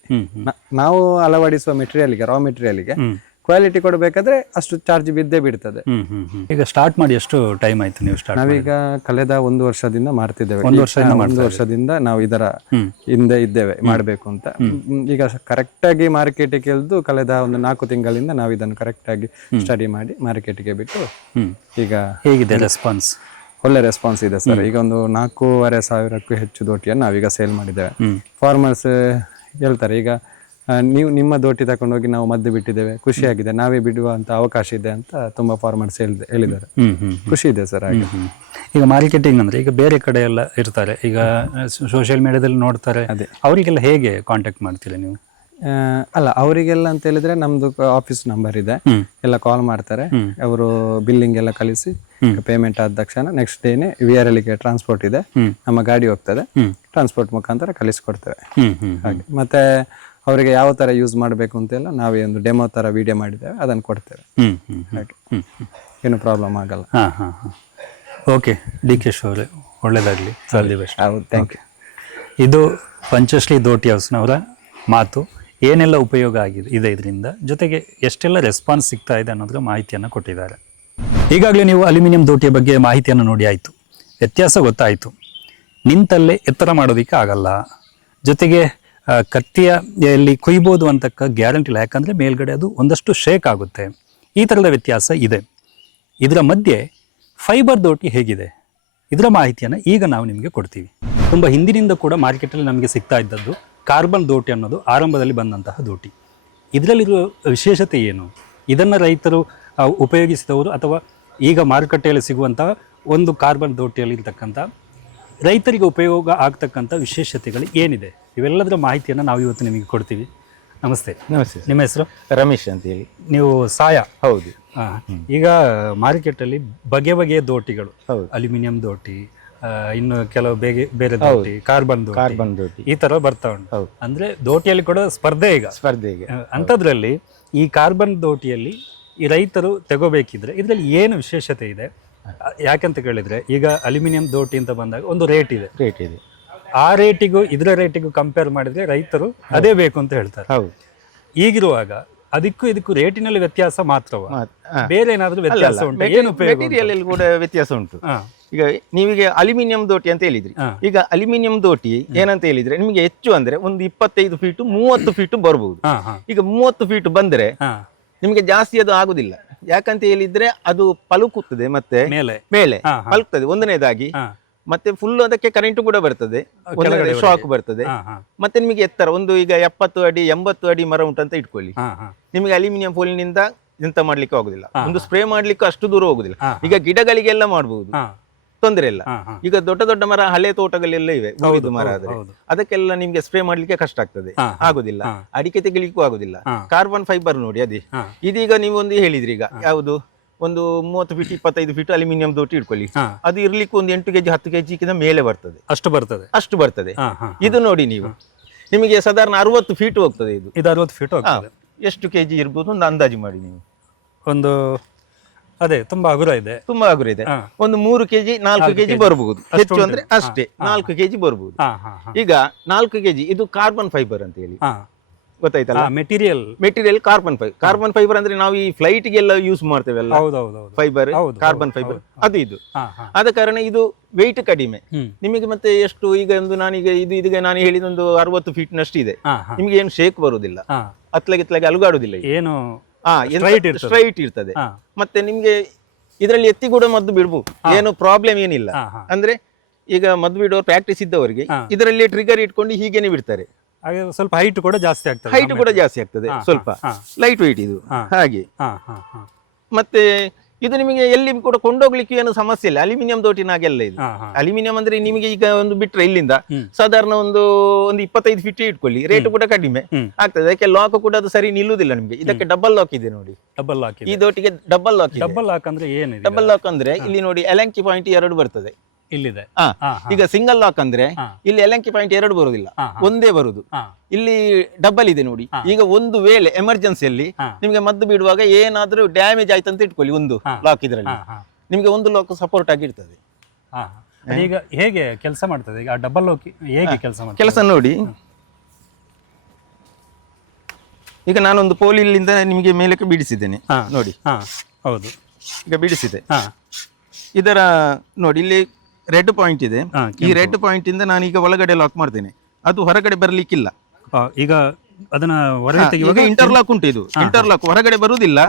ನಾವು ಅಳವಡಿಸುವ ಮೆಟೀರಿಯಲ್ಗೆ, ರಾ ಮೆಟೀರಿಯಲ್ಗೆ ಕ್ವಾಲಿಟಿ ಕೊಡಬೇಕಾದ್ರೆ ಅಷ್ಟು ಚಾರ್ಜ್ ಬಿದ್ದೇ ಬಿಡ್ತದೆ. ಈಗ ಸ್ಟಾರ್ಟ್ ಮಾಡಿ ಎಷ್ಟು ಟೈಮ್ ಆಯ್ತು ನೀವು ಸ್ಟಾರ್ಟ್? ನಾವೀಗ ಕಳೆದ 1 ವರ್ಷದಿಂದ ಮಾಡ್ತಿದ್ದೇವೆ. 1 ವರ್ಷದಿಂದ ನಾವು ಇದರ ಹಿಂದೆ ಇದ್ದೇವೆ ಮಾಡಬೇಕು ಅಂತ. ಈಗ ಕರೆಕ್ಟ್ ಆಗಿ ಮಾರ್ಕೆಟಿಗೆ ಇಳಿದು ಕಳೆದ ಒಂದು 4 ತಿಂಗಳಿಂದ ನಾವು ಇದನ್ನು ಕರೆಕ್ಟ್ ಆಗಿ ಸ್ಟಡಿ ಮಾಡಿ ಮಾರ್ಕೆಟಿಗೆ ಬಿಟ್ಟು ಈಗ ಹೇಗಿದೆ ರೆಸ್ಪಾನ್ಸ್? ಒಳ್ಳೆ ರೆಸ್ಪಾನ್ಸ್ ಇದೆ ಸರ್. ಈಗ ಒಂದು 4,500ಕ್ಕೂ ಹೆಚ್ಚು ದೋಟಿಯನ್ನು ನಾವೀಗ ಸೇಲ್ ಮಾಡಿದ್ದೇವೆ. ಫಾರ್ಮರ್ಸ್ ಹೇಳ್ತಾರೆ ಈಗ ನೀವು ನಿಮ್ಮ ದೋಟಿ ತಗೊಂಡೋಗಿ ನಾವು ಮದ್ದು ಬಿಟ್ಟಿದ್ದೇವೆ, ಖುಷಿಯಾಗಿದೆ, ನಾವೇ ಬಿಡುವಂತ ಅವಕಾಶ ಇದೆ ಅಂತ ತುಂಬಾ ಫಾರ್ಮರ್ಸ್ ಹೇಳಿದ್ದಾರೆ. ಖುಷಿ ಇದೆ ಸರ್. ಹಾಗೆ ಈಗ ಮಾರ್ಕೆಟಿಂಗ್ ಅಂದ್ರೆ ಈಗ ಬೇರೆ ಕಡೆ ಎಲ್ಲ ಇರ್ತಾರೆ, ಈಗ ಸೋಷಿಯಲ್ ಮೀಡಿಯಾದಲ್ಲಿ ನೋಡ್ತಾರೆ, ಅವರಿಗೆಲ್ಲ ಹೇಗೆ ಕಾಂಟ್ಯಾಕ್ಟ್ ಮಾಡ್ತೀರಾ ನೀವು? ಅಲ್ಲ, ಅವರಿಗೆಲ್ಲ ಅಂತ ಹೇಳಿದ್ರೆ ನಮ್ದು ಆಫೀಸ್ ನಂಬರ್ ಇದೆ, ಎಲ್ಲ ಕಾಲ್ ಮಾಡ್ತಾರೆ. ಅವರು ಬಿಲ್ಲಿಂಗ್ ಎಲ್ಲ ಕಳಿಸಿ ಪೇಮೆಂಟ್ ಆದ ತಕ್ಷಣ ನೆಕ್ಸ್ಟ್ ಡೇನೆ VRL ಗೆ ಟ್ರಾನ್ಸ್ಪೋರ್ಟ್ ಇದೆ, ನಮ್ಮ ಗಾಡಿ ಹೋಗ್ತದೆ, ಟ್ರಾನ್ಸ್ಪೋರ್ಟ್ ಮುಖಾಂತರ ಕಳಿಸ್ಕೊಡ್ತೇವೆ. ಹಾಗೆ ಮತ್ತೆ ಅವರಿಗೆ ಯಾವ ತರ ಯೂಸ್ ಮಾಡಬೇಕು ಅಂತೆಲ್ಲ ನಾವೇ ಒಂದು ಡೆಮೋ ತರ ವಿಡಿಯೋ ಮಾಡಿದ್ದೇವೆ, ಅದನ್ನು ಕೊಡ್ತೇವೆ. ಹಾಗೆ ಏನು ಪ್ರಾಬ್ಲಮ್ ಆಗಲ್ಲ. ಓಕೆ DK ಅವರೇ, ಒಳ್ಳೇದಾಗಲಿ. ಹೌದು, ಥ್ಯಾಂಕ್ ಯು. ಇದು ಪಂಚಶ್ರೀ ದೋಟಿ ಹೌಸ್ನವರ ಮಾತು. ಏನೆಲ್ಲ ಉಪಯೋಗ ಇದೆ ಇದರಿಂದ, ಜೊತೆಗೆ ಎಷ್ಟೆಲ್ಲ ರೆಸ್ಪಾನ್ಸ್ ಸಿಗ್ತಾ ಇದೆ ಅನ್ನೋದ್ರ ಮಾಹಿತಿಯನ್ನು ಕೊಟ್ಟಿದ್ದಾರೆ. ಈಗಾಗಲೇ ನೀವು ಅಲ್ಯೂಮಿನಿಯಂ ದೋಟಿಯ ಬಗ್ಗೆ ಮಾಹಿತಿಯನ್ನು ನೋಡಿ ಆಯಿತು, ವ್ಯತ್ಯಾಸ ಗೊತ್ತಾಯಿತು. ನಿಂತಲ್ಲೇ ಎತ್ತರ ಮಾಡೋದಕ್ಕೆ ಆಗಲ್ಲ, ಜೊತೆಗೆ ಕತ್ತಿಯಲ್ಲಿ ಕೊಯ್ಬೋದು ಅಂತಕ್ಕ ಗ್ಯಾರಂಟಿ ಇಲ್ಲ, ಯಾಕಂದರೆ ಮೇಲ್ಗಡೆ ಅದು ಒಂದಷ್ಟು ಶೇಕ್ ಆಗುತ್ತೆ. ಈ ಥರದ ವ್ಯತ್ಯಾಸ ಇದೆ. ಇದರ ಮಧ್ಯೆ ಫೈಬರ್ ದೋಟಿ ಹೇಗಿದೆ, ಇದರ ಮಾಹಿತಿಯನ್ನು ಈಗ ನಾವು ನಿಮಗೆ ಕೊಡ್ತೀವಿ. ತುಂಬ ಹಿಂದಿನಿಂದ ಕೂಡ ಮಾರ್ಕೆಟಲ್ಲಿ ನಮಗೆ ಸಿಗ್ತಾ ಇದ್ದದ್ದು ಕಾರ್ಬನ್ ದೋಟಿ ಅನ್ನೋದು ಆರಂಭದಲ್ಲಿ ಬಂದಂತಹ ದೋಟಿ. ಇದರಲ್ಲಿರುವ ವಿಶೇಷತೆ ಏನು, ಇದನ್ನು ರೈತರು ಉಪಯೋಗಿಸಿದವರು ಅಥವಾ ಈಗ ಮಾರುಕಟ್ಟೆಯಲ್ಲಿ ಸಿಗುವಂತಹ ಒಂದು ಕಾರ್ಬನ್ ದೋಟಿಯಲ್ಲಿ ಇರ್ತಕ್ಕಂಥ ರೈತರಿಗೆ ಉಪಯೋಗ ಆಗ್ತಕ್ಕಂಥ ವಿಶೇಷತೆಗಳು ಏನಿದೆ, ಇವೆಲ್ಲದರ ಮಾಹಿತಿಯನ್ನು ನಾವು ಇವತ್ತು ನಿಮಗೆ ಕೊಡ್ತೀವಿ. ನಮಸ್ತೆ. ನಮಸ್ತೆ. ನಿಮ್ಮ ಹೆಸರು? ರಮೇಶ್ ಅಂತ ಹೇಳಿ. ನೀವು ಸಾಯ? ಹೌದು. ಈಗ ಮಾರ್ಕೆಟಲ್ಲಿ ಬಗೆ ಬಗೆಯ ದೋಟಿಗಳು, ಅಲ್ಯೂಮಿನಿಯಂ ದೋಟಿ, ಇನ್ನು ಕೆಲವು ಬೇರೆ ದೋಟಿ, ಕಾರ್ಬನ್ ದೋಟಿ, ಈ ತರ ಬರ್ತಾ ಉಂಟು. ಅಂದ್ರೆ ದೋಟಿಯಲ್ಲಿ ಕೂಡ ಸ್ಪರ್ಧೆ ಈಗ. ಸ್ಪರ್ಧೆಗೆ ಅಂಥದ್ರಲ್ಲಿ ಈ ಕಾರ್ಬನ್ ದೋಟಿಯಲ್ಲಿ ಈ ರೈತರು ತಗೋಬೇಕಿದ್ರೆ ಇದರಲ್ಲಿ ಏನು ವಿಶೇಷತೆ ಇದೆ? ಯಾಕಂತ ಕೇಳಿದ್ರೆ ಈಗ ಅಲ್ಯೂಮಿನಿಯಂ ದೋಟಿ ಅಂತ ಬಂದಾಗ ಒಂದು ರೇಟ್ ಇದೆ, ಆ ರೇಟಿಗೂ ಇದರ ರೇಟಿಗೂ ಕಂಪೇರ್ ಮಾಡಿದ್ರೆ ರೈತರು ಅದೇ ಬೇಕು ಅಂತ ಹೇಳ್ತಾರೆ. ಈಗಿರುವಾಗ ಅದಕ್ಕೂ ಇದಕ್ಕೂ ರೇಟಿನಲ್ಲಿ ವ್ಯತ್ಯಾಸ ಮಾತ್ರವ, ಬೇರೆ ಏನಾದ್ರೂ ವ್ಯತ್ಯಾಸ ಉಂಟು? ಏನು ಮೆಟೀರಿಯಲ್ ಕೂಡ ವ್ಯತ್ಯಾಸ ಉಂಟು. ಈಗ ನೀವೀಗ ಅಲ್ಯೂಮಿನಿಯಂ ದೋಟಿ ಅಂತ ಹೇಳಿದ್ರಿ. ಈಗ ಅಲ್ಯೂಮಿನಿಯಂ ದೋಟಿ ಏನಂತ ಹೇಳಿದ್ರೆ ನಿಮಗೆ ಹೆಚ್ಚು ಅಂದ್ರೆ ಒಂದು 25 ಫೀಟ್ 30 ಫೀಟ್ ಬರ್ಬಹುದು. ಈಗ 30 ಫೀಟ್ ಬಂದ್ರೆ ನಿಮಗೆ ಜಾಸ್ತಿ ಅದು ಆಗುದಿಲ್ಲ. ಯಾಕಂತ ಹೇಳಿದ್ರೆ ಅದು ಪಲುಕುತ್ತದೆ, ಮತ್ತೆ ಮೇಲೆ ಪಲುಕ್ತದೆ ಒಂದನೇದಾಗಿ, ಮತ್ತೆ ಫುಲ್ ಅದಕ್ಕೆ ಕರೆಂಟ್ ಕೂಡ ಬರ್ತದೆ, ಶಾಕ್ ಬರ್ತದೆ. ಮತ್ತೆ ನಿಮಗೆ ಎತ್ತರ ಒಂದು ಈಗ 70 ಅಡಿ 80 ಅಡಿ ಮರ ಉಂಟಂತ ಇಟ್ಕೊಳ್ಳಿ, ನಿಮಗೆ ಅಲ್ಯೂಮಿನಿಯಂ ಫೋಲಿನಿಂದ ಎಂತ ಮಾಡ್ಲಿಕ್ಕೆ ಆಗುದಿಲ್ಲ, ಒಂದು ಸ್ಪ್ರೇ ಮಾಡ್ಲಿಕ್ಕೆ ಅಷ್ಟು ದೂರ ಹೋಗುದಿಲ್ಲ. ಈಗ ಗಿಡಗಳಿಗೆಲ್ಲ ಮಾಡಬಹುದು, ತೊಂದರೆ ಇಲ್ಲ. ಈಗ ದೊಡ್ಡ ದೊಡ್ಡ ಮರ ಹಳೆ ತೋಟಗಳೆಲ್ಲ ಇವೆ, ಊರಿದ್ದು ಮರ ಆದ್ರೆ ಅದಕ್ಕೆಲ್ಲ ನಿಮ್ಗೆ ಸ್ಪ್ರೇ ಮಾಡ್ಲಿಕ್ಕೆ ಕಷ್ಟ ಆಗ್ತದೆ, ಆಗುದಿಲ್ಲ. ಅಡಿಕೆ ತೆಗಿಲಿಕ್ಕೂ ಆಗುದಿಲ್ಲ. ಕಾರ್ಬನ್ ಫೈಬರ್ ನೋಡಿ ಅದೇ, ಇದೀಗ ನೀವು ಒಂದು ಹೇಳಿದ್ರಿ, ಈಗ ಯಾವುದು ಒಂದು 30 ಫೀಟ್ 25 ಫೀಟ್ ಅಲ್ಯೂಮಿನಿಯಂ ದೋಟಿ ಇಟ್ಕೊಳ್ಳಿ, ಅದು ಇರ್ಲಿಕ್ಕೆ ಒಂದು 8 ಕೆಜಿ 10 ಕೆಜಿಗಿಂತ ಮೇಲೆ ಬರ್ತದೆ, ಅಷ್ಟು ಬರ್ತದೆ. ಇದು ನೋಡಿ ನೀವು, ನಿಮಗೆ ಸಾಧಾರಣ 60 ಫೀಟ್ ಹೋಗ್ತದೆ. ಇದು 60 ಫೀಟ್ ಹೋಗ್ತದೆ. ಎಷ್ಟು ಕೆಜಿ ಇರ್ಬೋದು ಒಂದು ಅಂದಾಜು ಮಾಡಿ ನೀವು. ಒಂದು ಅದೇ ತುಂಬಾ ಹಗುರ ಇದೆ, ತುಂಬಾ ಹಗುರ ಇದೆ. ಒಂದು 3 ಕೆಜಿ 4 ಕೆಜಿ ಬರಬಹುದು, ಹೆಚ್ಚು ಅಂದ್ರೆ ಅಷ್ಟೇ 4 ಕೆಜಿ ಬರಬಹುದು. ಈಗ 4 ಕೆಜಿ ಇದು ಕಾರ್ಬನ್ ಫೈಬರ್ ಅಂತ ಹೇಳಿ ಗೊತ್ತಾಯ್ತಲ್ಲ, ಮೆಟೀರಿಯಲ್ ಕಾರ್ಬನ್ ಫೈಬರ್ ಅಂದ್ರೆ ನಾವು ಈ ಫ್ಲೈಟ್ ಗೆಲ್ಲ ಯೂಸ್ ಮಾಡ್ತೇವಲ್ಲ ಫೈಬರ್, ಕಾರ್ಬನ್ ಫೈಬರ್ ಅದು ಇದು. ಆದ ಕಾರಣ ಇದು ವೆಯ್ಟ್ ಕಡಿಮೆ ನಿಮಗೆ. ಮತ್ತೆ ಎಷ್ಟು ಈಗ ಒಂದು ನಾನೀಗ ಇದೀಗ ನಾನು ಹೇಳಿದ ಒಂದು 60 ಫೀಟ್ ನಷ್ಟು ಇದೆ, ನಿಮ್ಗೆ ಏನು ಶೇಕ್ ಬರುದಿಲ್ಲ, ಅತ್ಲಗೆ ಅಲುಗಾಡುದಿಲ್ಲ, ಏನು ಸ್ಟ್ರೈಟ್ ಇರ್ತದೆ. ಮತ್ತೆ ನಿಮ್ಗೆ ಇದರಲ್ಲಿ ಎತ್ತಿ ಕೂಡ ಮದ್ದು ಬಿಡ್ಬೋದು, ಏನು ಪ್ರಾಬ್ಲಮ್ ಏನಿಲ್ಲ. ಅಂದ್ರೆ ಈಗ ಮದ್ದು ಬಿಡೋ ಪ್ರಾಕ್ಟೀಸ್ ಇದ್ದವರಿಗೆ ಇದರಲ್ಲಿ ಟ್ರಿಗರ್ ಇಟ್ಕೊಂಡು ಹೀಗೇನೆ ಬಿಡ್ತಾರೆ. ಸ್ವಲ್ಪ ಹೈಟ್ ಕೂಡ ಜಾಸ್ತಿ ಆಗ್ತದೆ, ಸ್ವಲ್ಪ ಲೈಟ್ ವೆಯ್ಟ್ ಇದು ಹಾಗೆ. ಮತ್ತೆ ಇದು ನಿಮಗೆ ಎಲ್ಲಿ ಕೂಡ ಕೊಂಡೋಗ್ಲಿಕ್ಕೆ ಏನು ಸಮಸ್ಯೆ ಇಲ್ಲ, ಅಲ್ಯೂಮಿನಿಯಂ ದೋಟಿನಾಗೆಲ್ಲ ಇದು. ಅಲ್ಯೂಮಿನಿಯಂ ಅಂದ್ರೆ ನಿಮಗೆ ಈಗ ಒಂದು ಬಿಟ್ರೆ ಇಲ್ಲಿಂದ ಸಾಧಾರಣ ಒಂದು 25 ಫೀಟ್ ಇಟ್ಕೊಳ್ಳಿ, ರೇಟ್ ಕೂಡ ಕಡಿಮೆ ಆಗ್ತದೆ. ಅದಕ್ಕೆ ಲಾಕ್ ಕೂಡ ಅದು ಸರಿ ನಿಲ್ಲುವುದಿಲ್ಲ ನಿಮ್ಗೆ. ಇದಕ್ಕೆ ಡಬಲ್ ಲಾಕ್ ಇದೆ ನೋಡಿ, ಈ ದೋಟಿಗೆ ಡಬಲ್ ಲಾಕ್. ಡಬಲ್ ಲಾಕ್ ಅಂದ್ರೆ ಏನು? ಡಬಲ್ ಲಾಕ್ ಅಂದ್ರೆ ಇಲ್ಲಿ ನೋಡಿ ಎಲಂಕಿ ಪಾಯಿಂಟ್ 2 ಬರ್ತದೆ ಇಲ್ಲಿದೆ. ಈಗ ಸಿಂಗಲ್ ಲಾಕ್ ಅಂದ್ರೆ ಇಲ್ಲಿ ಎಲಂಕಿ ಪಾಯಿಂಟ್ 2 ಬರುದಿಲ್ಲ, ಒಂದೇ ಬರುದು. ಇಲ್ಲಿ ಡಬಲ್ ಇದೆ ನೋಡಿ. ಈಗ ಒಂದು ವೇಳೆ ಎಮರ್ಜೆನ್ಸಿಯಲ್ಲಿ ನಿಮ್ಗೆ ಮದ್ದು ಬಿಡುವಾಗ ಏನಾದ್ರೂ ಡ್ಯಾಮೇಜ್ ಆಯ್ತು ಅಂತ ಇಟ್ಕೊಳ್ಳಿ, ಒಂದು ಲಾಕ್ ಇದರಲ್ಲಿ ನಿಮ್ಗೆ ಒಂದು ಲಾಕ್ ಸಪೋರ್ಟ್ ಆಗಿರ್ತದೆ. ಈಗ ಹೇಗೆ ಕೆಲಸ ಮಾಡ್ತದೆ? ಈಗ ಡಬಲ್ ಲಾಕ್ ಹೇಗೆ ಕೆಲಸ ನೋಡಿ. ಈಗ ನಾನೊಂದು ಪೋಲಿಲಿಂದ ನಿಮಗೆ ಮೇಲಕ್ಕೆ ಬಿಡಿಸಿದ್ದೇನೆ ನೋಡಿ. ಹೌದು, ಈಗ ಬಿಡಿಸಿದೆ. ಇದರ ನೋಡಿ ಇಲ್ಲಿ ರೆಡ್ ಪಾಯಿಂಟ್ ಇದೆ, ಈ ರೆಡ್ ಪಾಯಿಂಟ್ ಇಂದ ನಾನು ಈಗ ಒಳಗಡೆ ಲಾಕ್ ಮಾಡ್ತೇನೆ, ಅದು ಹೊರಗಡೆ ಬರ್ಲಿಕ್ಕಿಲ್ಲ. ಈಗ ಅದನ್ನ ಇಂಟರ್ಲಾಕ್ ಉಂಟು, ಇದು ಇಂಟರ್ಲಾಕ್ ಹೊರಗಡೆ ಬರುವುದಿಲ್ಲ.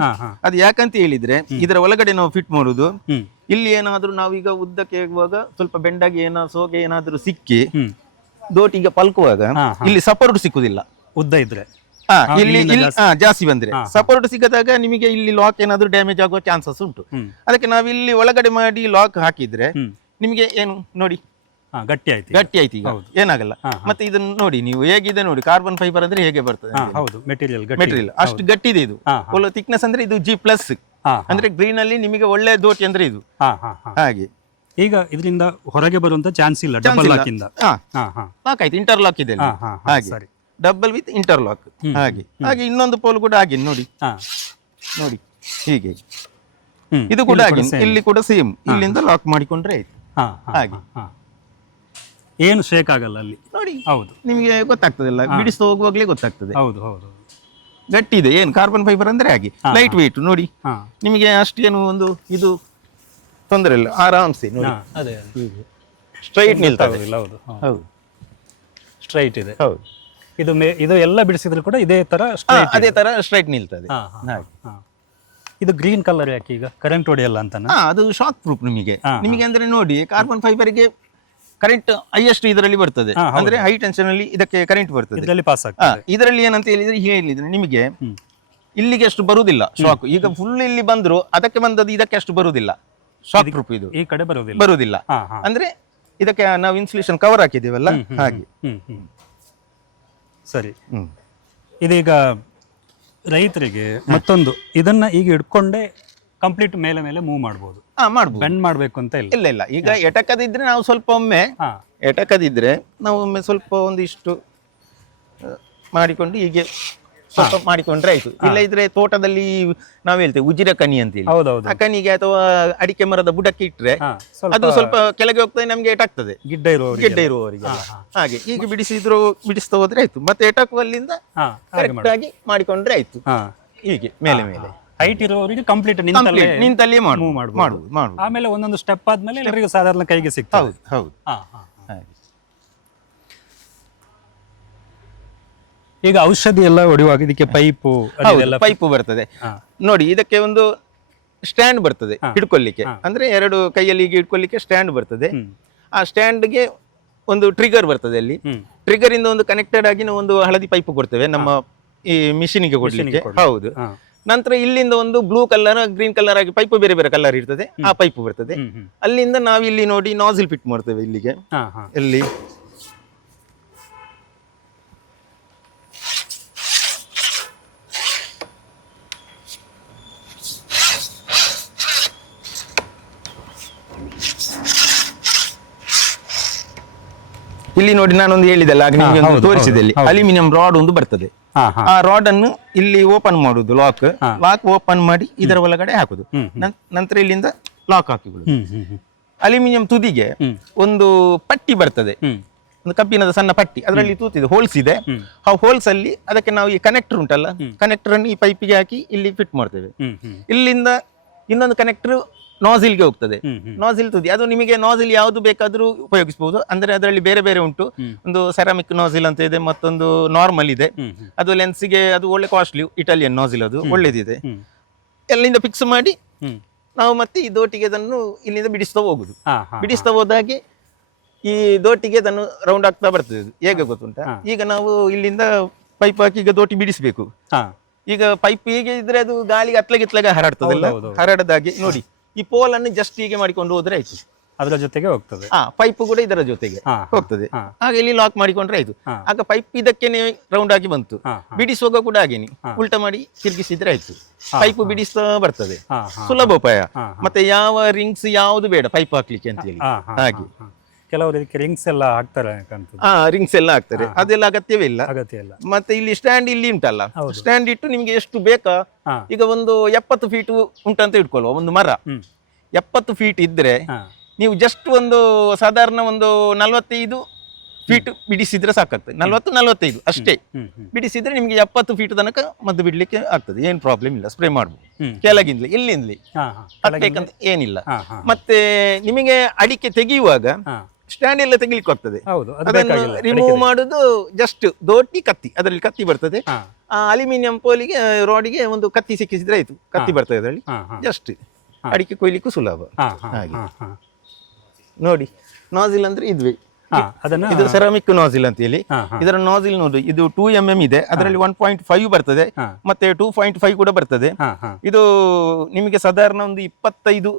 ಅದು ಯಾಕಂತ ಹೇಳಿದ್ರೆ ಇದರ ಒಳಗಡೆ ನಾವು ಫಿಟ್ ಮಾಡುದು. ಇಲ್ಲಿ ಏನಾದ್ರೂ ನಾವೀಗ ಉದ್ದಕ್ಕೆ ಹೋಗುವಾಗ ಸ್ವಲ್ಪ ಬೆಂಡಾಗಿ ಸೋಗೆ ಏನಾದ್ರೂ ಸಿಕ್ಕಿ ದೋಟಿಗೆ ಪಲ್ಕುವಾಗ ಇಲ್ಲಿ ಸಪೋರ್ಟ್ ಸಿಕ್ಕುದಿಲ್ಲ, ಉದ್ದ ಇದ್ರೆ ಇಲ್ಲಿ ಜಾಸ್ತಿ ಬಂದ್ರೆ ಸಪೋರ್ಟ್ ಸಿಗದಾಗ ನಿಮಗೆ ಇಲ್ಲಿ ಲಾಕ್ ಏನಾದ್ರೂ ಡ್ಯಾಮೇಜ್ ಆಗುವ ಚಾನ್ಸಸ್ ಉಂಟು. ಅದಕ್ಕೆ ನಾವು ಇಲ್ಲಿ ಒಳಗಡೆ ಮಾಡಿ ಲಾಕ್ ಹಾಕಿದ್ರೆ ನಿಮಗೆ ಏನು ನೋಡಿ ಗಟ್ಟಿ ಆಯ್ತು, ಈಗ ಏನಾಗಲ್ಲ. ಮತ್ತೆ ಇದನ್ನ ನೋಡಿ ನೀವು ಹೇಗಿದೆ ನೋಡಿ, ಕಾರ್ಬನ್ ಫೈಬರ್ ಅಂದ್ರೆ ಹೇಗೆ ಬರ್ತದೆ, ಮೆಟೀರಿಯಲ್ ಅಷ್ಟು ಗಟ್ಟಿ ಇದೆ. ಇದು ಒಳ್ಳೆ ಥಿಕ್ನೆಸ್ ಅಂದ್ರೆ ಇದು G+ ಅಂದ್ರೆ ಗ್ರೀನ್ ಅಲ್ಲಿ ನಿಮಗೆ ಒಳ್ಳೆ ದೋಟಿ ಅಂದ್ರೆ ಇದು ಹಾಗೆ. ಈಗ ಇದರಿಂದ ಹೊರಗೆ ಬರುವಂತ ಚಾನ್ಸ್ ಇಲ್ಲ, ಡಬಲ್ ಲಾಕ್ ಇಂದ ಲಾಕ್ ಆಯ್ತು, ಇಂಟರ್ಲಾಕ್ ಇದೆ ಹಾಗೆ, ಡಬಲ್ ವಿತ್ ಇಂಟರ್ಲಾಕ್ ಹಾಗೆ. ಹಾಗೆ ಇನ್ನೊಂದು ಪೋಲ್ ಕೂಡ ಆಗಿ ನೋಡಿ, ನೋಡಿ ಹೀಗೆ ಇದು ಕೂಡ ಆಗಿ, ಇಲ್ಲಿ ಕೂಡ ಸೇಮ್ ಇಲ್ಲಿಂದ ಲಾಕ್ ಮಾಡಿಕೊಂಡ್ರೆ ಆಯ್ತು ಹಾಗೆ. ಏನು ಶೇಕ್ ಆಗಲ್ಲ ಅಲ್ಲಿ ನೋಡಿ. ಹೌದು, ನಿಮಗೆ ಗೊತ್ತಾಗ್ತದಲ್ಲ, ಬಿಡಿಸ್ತಾ ಹೋಗುವಾಗ್ಲೇ ಗೊತ್ತಾಗ್ತದೆ. ಹೌದು, ಗಟ್ಟಿ ಇದೆ. ಏನು ಕಾರ್ಬನ್ ಫೈಬರ್ ಅಂದ್ರೆ ಹಾಗೆ ಲೈಟ್ ವೇಟ್ ನೋಡಿ, ನಿಮಗೆ ಅಷ್ಟೇನು ಒಂದು ಇದು ತೊಂದರೆ ಇಲ್ಲ, ಆರಾಮ್ಸೆ ನೋಡಿ. ಸ್ಟ್ರೈಟ್ ನಿಲ್ತದೆ. ಹೌದು, ಸ್ಟ್ರೈಟ್ ಇದೆ. ಹೌದು, ಇದು ಎಲ್ಲ ಬಿಡಿಸಿದ್ರು ಕೂಡ ಅದೇ ತರ ಸ್ಟ್ರೈಟ್ ನಿಲ್ತದೆ. ಇದು ಗ್ರೀನ್ ಕಲರ್ ಯಾಕೆ ಈಗ ಕರೆಂಟ್ ಹೊಡೆಯಲ್ಲ ಅಂತ? ಅದು ಶಾಕ್ ಪ್ರೂಫ್ ನಿಮಗೆ ಅಂದ್ರೆ ನೋಡಿ, ಕಾರ್ಬನ್ ಫೈಬರ್ ಗೆ ಕರೆಂಟ್ ಹೈಯೆಸ್ಟ್ ಇದರಲ್ಲಿ ಬರ್ತದೆ, ಅಂದ್ರೆ ಹೈ ಟೆನ್ಷನ್ ಅಲ್ಲಿ ಇದಕ್ಕೆ ಕರೆಂಟ್ ಬರ್ತದೆ, ಇದರಲ್ಲಿ ಏನಂತ ಹೇಳಿದ್ರೆ ನಿಮಗೆ ಇಲ್ಲಿಗೆ ಅಷ್ಟು ಬರುವುದಿಲ್ಲ ಶಾಕ್. ಈಗ ಫುಲ್ ಇಲ್ಲಿ ಬಂದ್ರು ಅದಕ್ಕೆ ಬಂದದ್ದು ಇದಕ್ಕೆ ಅಷ್ಟು ಬರುವುದಿಲ್ಲ, ಶಾಕ್ ಪ್ರೂಫ್ ಇದು ಈ ಕಡೆ ಬರುವುದಿಲ್ಲ. ಅಂದ್ರೆ ಇದಕ್ಕೆ ನಾವು ಇನ್ಸುಲೇಷನ್ ಕವರ್ ಹಾಕಿದ್ದೇವಲ್ಲ ಹಾಗೆ. ಸರಿ, ಇದೀಗ ರೈತರಿಗೆ ಮತ್ತೊಂದು ಇದನ್ನ ಈಗ ಹಿಡ್ಕೊಂಡೆ ಕಂಪ್ಲೀಟ್ ಮೇಲೆ ಮೂವ್ ಮಾಡಬಹುದು, ಬೆಂಡ್ ಮಾಡ್ಬೇಕು ಅಂತ ಇಲ್ಲ. ಈಗ ಎಟಕದಿದ್ರೆ ನಾವು ಸ್ವಲ್ಪ ಒಮ್ಮೆ ಎಟಕದಿದ್ರೆ ನಾವು ಒಮ್ಮೆ ಸ್ವಲ್ಪ ಒಂದಿಷ್ಟು ಮಾಡಿಕೊಂಡು ಹೀಗೆ ಸ್ವಲ್ಪ ಮಾಡಿಕೊಂಡ್ರೆ ಆಯ್ತು. ಇಲ್ಲ ಇದ್ರೆ ತೋಟದಲ್ಲಿ ನಾವ್ ಹೇಳ್ತೇವೆ ಉಜಿರ ಕನಿ ಅಂತ ಹೇಳಿ, ಹೌದೌದು. ಆ ಕನಿಗೆ ಅಥವಾ ಅಡಿಕೆ ಮರದ ಬುಡಕ್ಕೆ ಇಟ್ರೆ ಅದು ಸ್ವಲ್ಪ ಕೆಳಗೆ ಹೋಗ್ತದೆ, ನಮ್ಗೆ ಏಟಾಗ್ತದೆ ಗಿಡ್ಡ ಇರುವವರಿಗೆ. ಹಾಗೆ ಈಗ ಬಿಡಿಸ್ತಾ ಹೋದ್ರೆ ಆಯ್ತು. ಮತ್ತೆ ಏಟಾಕುವಲ್ಲಿಂದ ಕರೆಕ್ಟ್ ಆಗಿ ಮಾಡಿಕೊಂಡ್ರೆ ಆಯ್ತು. ಹೀಗೆ ಮೇಲೆ ಮೇಲೆ ಹೈಟ್ ಇರುವವರಿಗೆ ಕಂಪ್ಲೀಟ್ ನಿಂತಲ್ಲಿ ಮಾಡುದು. ಆಮೇಲೆ ಒಂದೊಂದು ಸ್ಟೆಪ್ ಆದ್ಮೇಲೆ ಎಲ್ಲರಿಗೂ ಸಾಧಾರಣ ಕೈಗೆ ಸಿಗ್ತದೆ. ಹೌದು. ಈಗ ಔಷಧಿ ಎಲ್ಲ ಹೊಡೆಯುವಾಗ ಇದಕ್ಕೆ ಪೈಪು ಬರ್ತದೆ ನೋಡಿ. ಇದಕ್ಕೆ ಒಂದು ಸ್ಟ್ಯಾಂಡ್ ಬರ್ತದೆ ಹಿಡ್ಕೊಳ್ಲಿಕ್ಕೆ, ಅಂದ್ರೆ ಎರಡು ಕೈಯಲ್ಲಿ ಹೀಗೆ ಹಿಡ್ಕೊಳ್ಲಿಕ್ಕೆ ಸ್ಟ್ಯಾಂಡ್ ಬರ್ತದೆ. ಆ ಸ್ಟ್ಯಾಂಡ್ಗೆ ಒಂದು ಟ್ರಿಗರ್ ಬರ್ತದೆ. ಅಲ್ಲಿ ಟ್ರಿಗರ್ ಇಂದ ಒಂದು ಕನೆಕ್ಟೆಡ್ ಆಗಿ ನಾವು ಒಂದು ಹಳದಿ ಪೈಪ್ ಕೊಡ್ತೇವೆ ನಮ್ಮ ಈ ಮಿಷಿನಿಗೆ ಕೊಡ್ಲಿಕ್ಕೆ. ಹೌದು. ನಂತರ ಇಲ್ಲಿಂದ ಒಂದು ಬ್ಲೂ ಕಲರ್, ಗ್ರೀನ್ ಕಲರ್ ಆಗಿ ಪೈಪ್ ಬೇರೆ ಬೇರೆ ಕಲರ್ ಇರ್ತದೆ, ಆ ಪೈಪ್ ಬರ್ತದೆ. ಅಲ್ಲಿಂದ ನಾವು ಇಲ್ಲಿ ನೋಡಿ ನಾಸಿಲ್ ಫಿಟ್ ಮಾಡ್ತೇವೆ ಇಲ್ಲಿಗೆ. ಇಲ್ಲಿ ಇಲ್ಲಿ ನೋಡಿ, ನಾನೊಂದು ಹೇಳಿದಲ್ಲ ಆಗ ನಿಮಗೆ ಒಂದು ತೋರಿಸಿದೆ, ಅಲ್ಯೂಮಿನಿಯಂ ರಾಡ್ ಒಂದು ಬರ್ತದೆ. ಆ ರಾಡ್ ಅನ್ನು ಇಲ್ಲಿ ಓಪನ್ ಮಾಡುದು, ಲಾಕ್ ಓಪನ್ ಮಾಡಿ ಇದರ ಒಳಗಡೆ ಹಾಕುದು. ನಂತರ ಇಲ್ಲಿಂದ ಲಾಕ್ ಹಾಕಿಬಿಡುದು. ಅಲ್ಯೂಮಿನಿಯಂ ತುದಿಗೆ ಒಂದು ಪಟ್ಟಿ ಬರ್ತದೆ, ಒಂದು ಕಬ್ಬಿಣದ ಸಣ್ಣ ಪಟ್ಟಿ, ಅದರಲ್ಲಿ ತೂತಿದೆ, ಹೋಲ್ಸ್ ಇದೆ. ಆ ಹೋಲ್ಸ್ ಅಲ್ಲಿ ಅದಕ್ಕೆ ನಾವು ಈ ಕನೆಕ್ಟರ್ ಉಂಟಲ್ಲ, ಕನೆಕ್ಟರ್ ಅನ್ನು ಈ ಪೈಪಿಗೆ ಹಾಕಿ ಇಲ್ಲಿ ಫಿಟ್ ಮಾಡ್ತೇವೆ. ಇಲ್ಲಿಂದ ಇನ್ನೊಂದು ಕನೆಕ್ಟರ್ ನಾಸಿಲ್ಗೆ ಹೋಗ್ತದೆ. ನಾಸಿಲ್ ತುದಿ ಅದು ನಿಮಗೆ ನಾಸಿಲ್ ಯಾವುದು ಬೇಕಾದ್ರೂ ಉಪಯೋಗಿಸಬಹುದು. ಅಂದ್ರೆ ಅದರಲ್ಲಿ ಬೇರೆ ಬೇರೆ ಉಂಟು. ಒಂದು ಸೆರಾಮಿಕ್ ನಾಸಿಲ್ ಅಂತ ಇದೆ, ಮತ್ತೊಂದು ನಾರ್ಮಲ್ ಇದೆ. ಅದು ಲೆನ್ಸ್ಗೆ ಅದು ಒಳ್ಳೆ ಕಾಸ್ಟ್ಲಿ ಇಟಾಲಿಯನ್ ನಾಸಿಲ್, ಅದು ಒಳ್ಳೇದಿದೆ. ಎಲ್ಲಿಂದ ಫಿಕ್ಸ್ ಮಾಡಿ ನಾವು ಮತ್ತೆ ಈ ದೋಟಿಗೆ ಅದನ್ನು ಇಲ್ಲಿಂದ ಬಿಡಿಸ್ತಾ ಹೋಗುದು. ಬಿಡಿಸ್ತಾ ಹೋದಾಗೆ ಈ ದೋಟಿಗೆ ಅದನ್ನು ರೌಂಡ್ ಆಗ್ತಾ ಬರ್ತದೆ. ಹೇಗೆ ಗೊತ್ತುಂಟಾ, ಈಗ ನಾವು ಇಲ್ಲಿಂದ ಪೈಪ್ ಹಾಕಿ ಈಗ ದೋಟಿ ಬಿಡಿಸ್ಬೇಕು. ಈಗ ಪೈಪ್ ಹೀಗೆ ಇದ್ರೆ ಅದು ಗಾಳಿಗೆ ಅತ್ಲಗೆ ಹರಡ್ತದಲ್ಲ, ಹರಡದಾಗೆ ನೋಡಿ ಈ ಪೋಲ್ ಅನ್ನು ಜಸ್ಟ್ ಹೀಗೆ ಮಾಡಿಕೊಂಡು ಹೋದ್ರೆ ಆಯ್ತು, ಅದರ ಜೊತೆಗೆ ಹೋಗ್ತದೆ. ಪೈಪ್ ಕೂಡ ಇದರ ಜೊತೆಗೆ ಹೋಗ್ತದೆ. ಹಾಗೆ ಇಲ್ಲಿ ಲಾಕ್ ಮಾಡಿಕೊಂಡ್ರೆ ಆಯ್ತು. ಆಗ ಪೈಪ್ ಇದಕ್ಕೆ ರೌಂಡ್ ಆಗಿ ಬಂತು. ಬಿಡಿಸುವಾಗ ಕೂಡ ಹಾಗೇನಿ ಉಲ್ಟಾ ಮಾಡಿ ತಿರುಗಿಸಿದ್ರೆ ಆಯ್ತು, ಪೈಪ್ ಬಿಡಿಸ್ತಾ ಬರ್ತದೆ. ಸುಲಭ ಉಪಾಯ. ಮತ್ತೆ ಯಾವ ರಿಂಗ್ಸ್ ಯಾವುದು ಬೇಡ ಪೈಪ್ ಹಾಕ್ಲಿಕ್ಕೆ ಅಂತ ಹೇಳಿ. ಹಾಗೆ ಕೆಲವರು ರಿಂಗ್ಸ್ ಎಲ್ಲ ಹಾಕ್ತಾರೆ, ರಿಂಗ್ಸ್ ಎಲ್ಲ ಹಾಕ್ತಾರೆ, ಅದೆಲ್ಲ ಅಗತ್ಯವೇ ಇಲ್ಲ. ಮತ್ತೆ ಇಲ್ಲಿ ಸ್ಟ್ಯಾಂಡ್ ಇಲ್ಲಿ ಉಂಟಲ್ಲ, ಸ್ಟ್ಯಾಂಡ್ ಇಟ್ಟು ನಿಮ್ಗೆ ಎಷ್ಟು ಬೇಕಾ, ಈಗ ಒಂದು 70 ಫೀಟ್ ಉಂಟಂತ ಇಟ್ಕೊಳ್ಳುವ ಒಂದು ಮರ. 70 ಫೀಟ್ ಇದ್ರೆ ನೀವು ಜಸ್ಟ್ ಒಂದು ಸಾಧಾರಣ ಒಂದು 45 ಫೀಟ್ ಬಿಡಿಸಿದ್ರೆ ಸಾಕಾಗ್ತದೆ. 40-45 ಅಷ್ಟೇ ಬಿಡಿಸಿದ್ರೆ ನಿಮ್ಗೆ 70 ಫೀಟ್ ತನಕ ಮದ್ದು ಬಿಡ್ಲಿಕ್ಕೆ ಆಗ್ತದೆ. ಏನ್ ಪ್ರಾಬ್ಲಮ್ ಇಲ್ಲ. ಸ್ಪ್ರೇ ಮಾಡ್ಬೋದು ಕೆಳಗಿಂದಲೇ, ಇಲ್ಲಿಂದಲೇ ಹಾಕ್ಬೇಕಂತ ಏನಿಲ್ಲ. ಮತ್ತೆ ನಿಮಗೆ ಅಡಿಕೆ ತೆಗೆಯುವಾಗ ಸ್ಟ್ಯಾಂಡ್ ಎಲ್ಲ ತೆಗಿಲಿಕ್ಕೆ ಆಗ್ತದೆ. ಅದನ್ನು ರಿಮೂವ್ ಮಾಡುದು ಜಸ್ಟ್ ದೋಟಿ ಕತ್ತಿ, ಅದರಲ್ಲಿ ಕತ್ತಿ ಬರ್ತದೆ. ಆ ಅಲ್ಯೂಮಿನಿಯಂ ಪೋಲಿಗೆ ರಾಡಿಗೆ ಒಂದು ಕತ್ತಿ ಸಿಕ್ಕಿಸಿದ್ರೆ ಆಯ್ತು, ಕತ್ತಿ ಬರ್ತದೆ ಅದರಲ್ಲಿ. ಜಸ್ಟ್ ಅಡಿಕೆ ಕೊಯ್ಲಿಕ್ಕೂ ಸುಲಭ. ಹಾಗೆ ನೋಡಿ, ನಾಸಿಲ್ ಅಂದ್ರೆ ಇದ್ವಿ, ಇದು ಸೆರಾಮಿಕ್ ನಾಸಿಲ್ ಅಂತ ಹೇಳಿ. ಇದರ ನಾಸಿಲ್ ನೋಡಿ, ಇದು 2 mm ಇದೆ, ಅದರಲ್ಲಿ 1.5 ಬರ್ತದೆ, ಮತ್ತೆ 2.5 ಕೂಡ ಬರ್ತದೆ. ಇದು ನಿಮಗೆ ಸಾಧಾರಣ ಒಂದು 25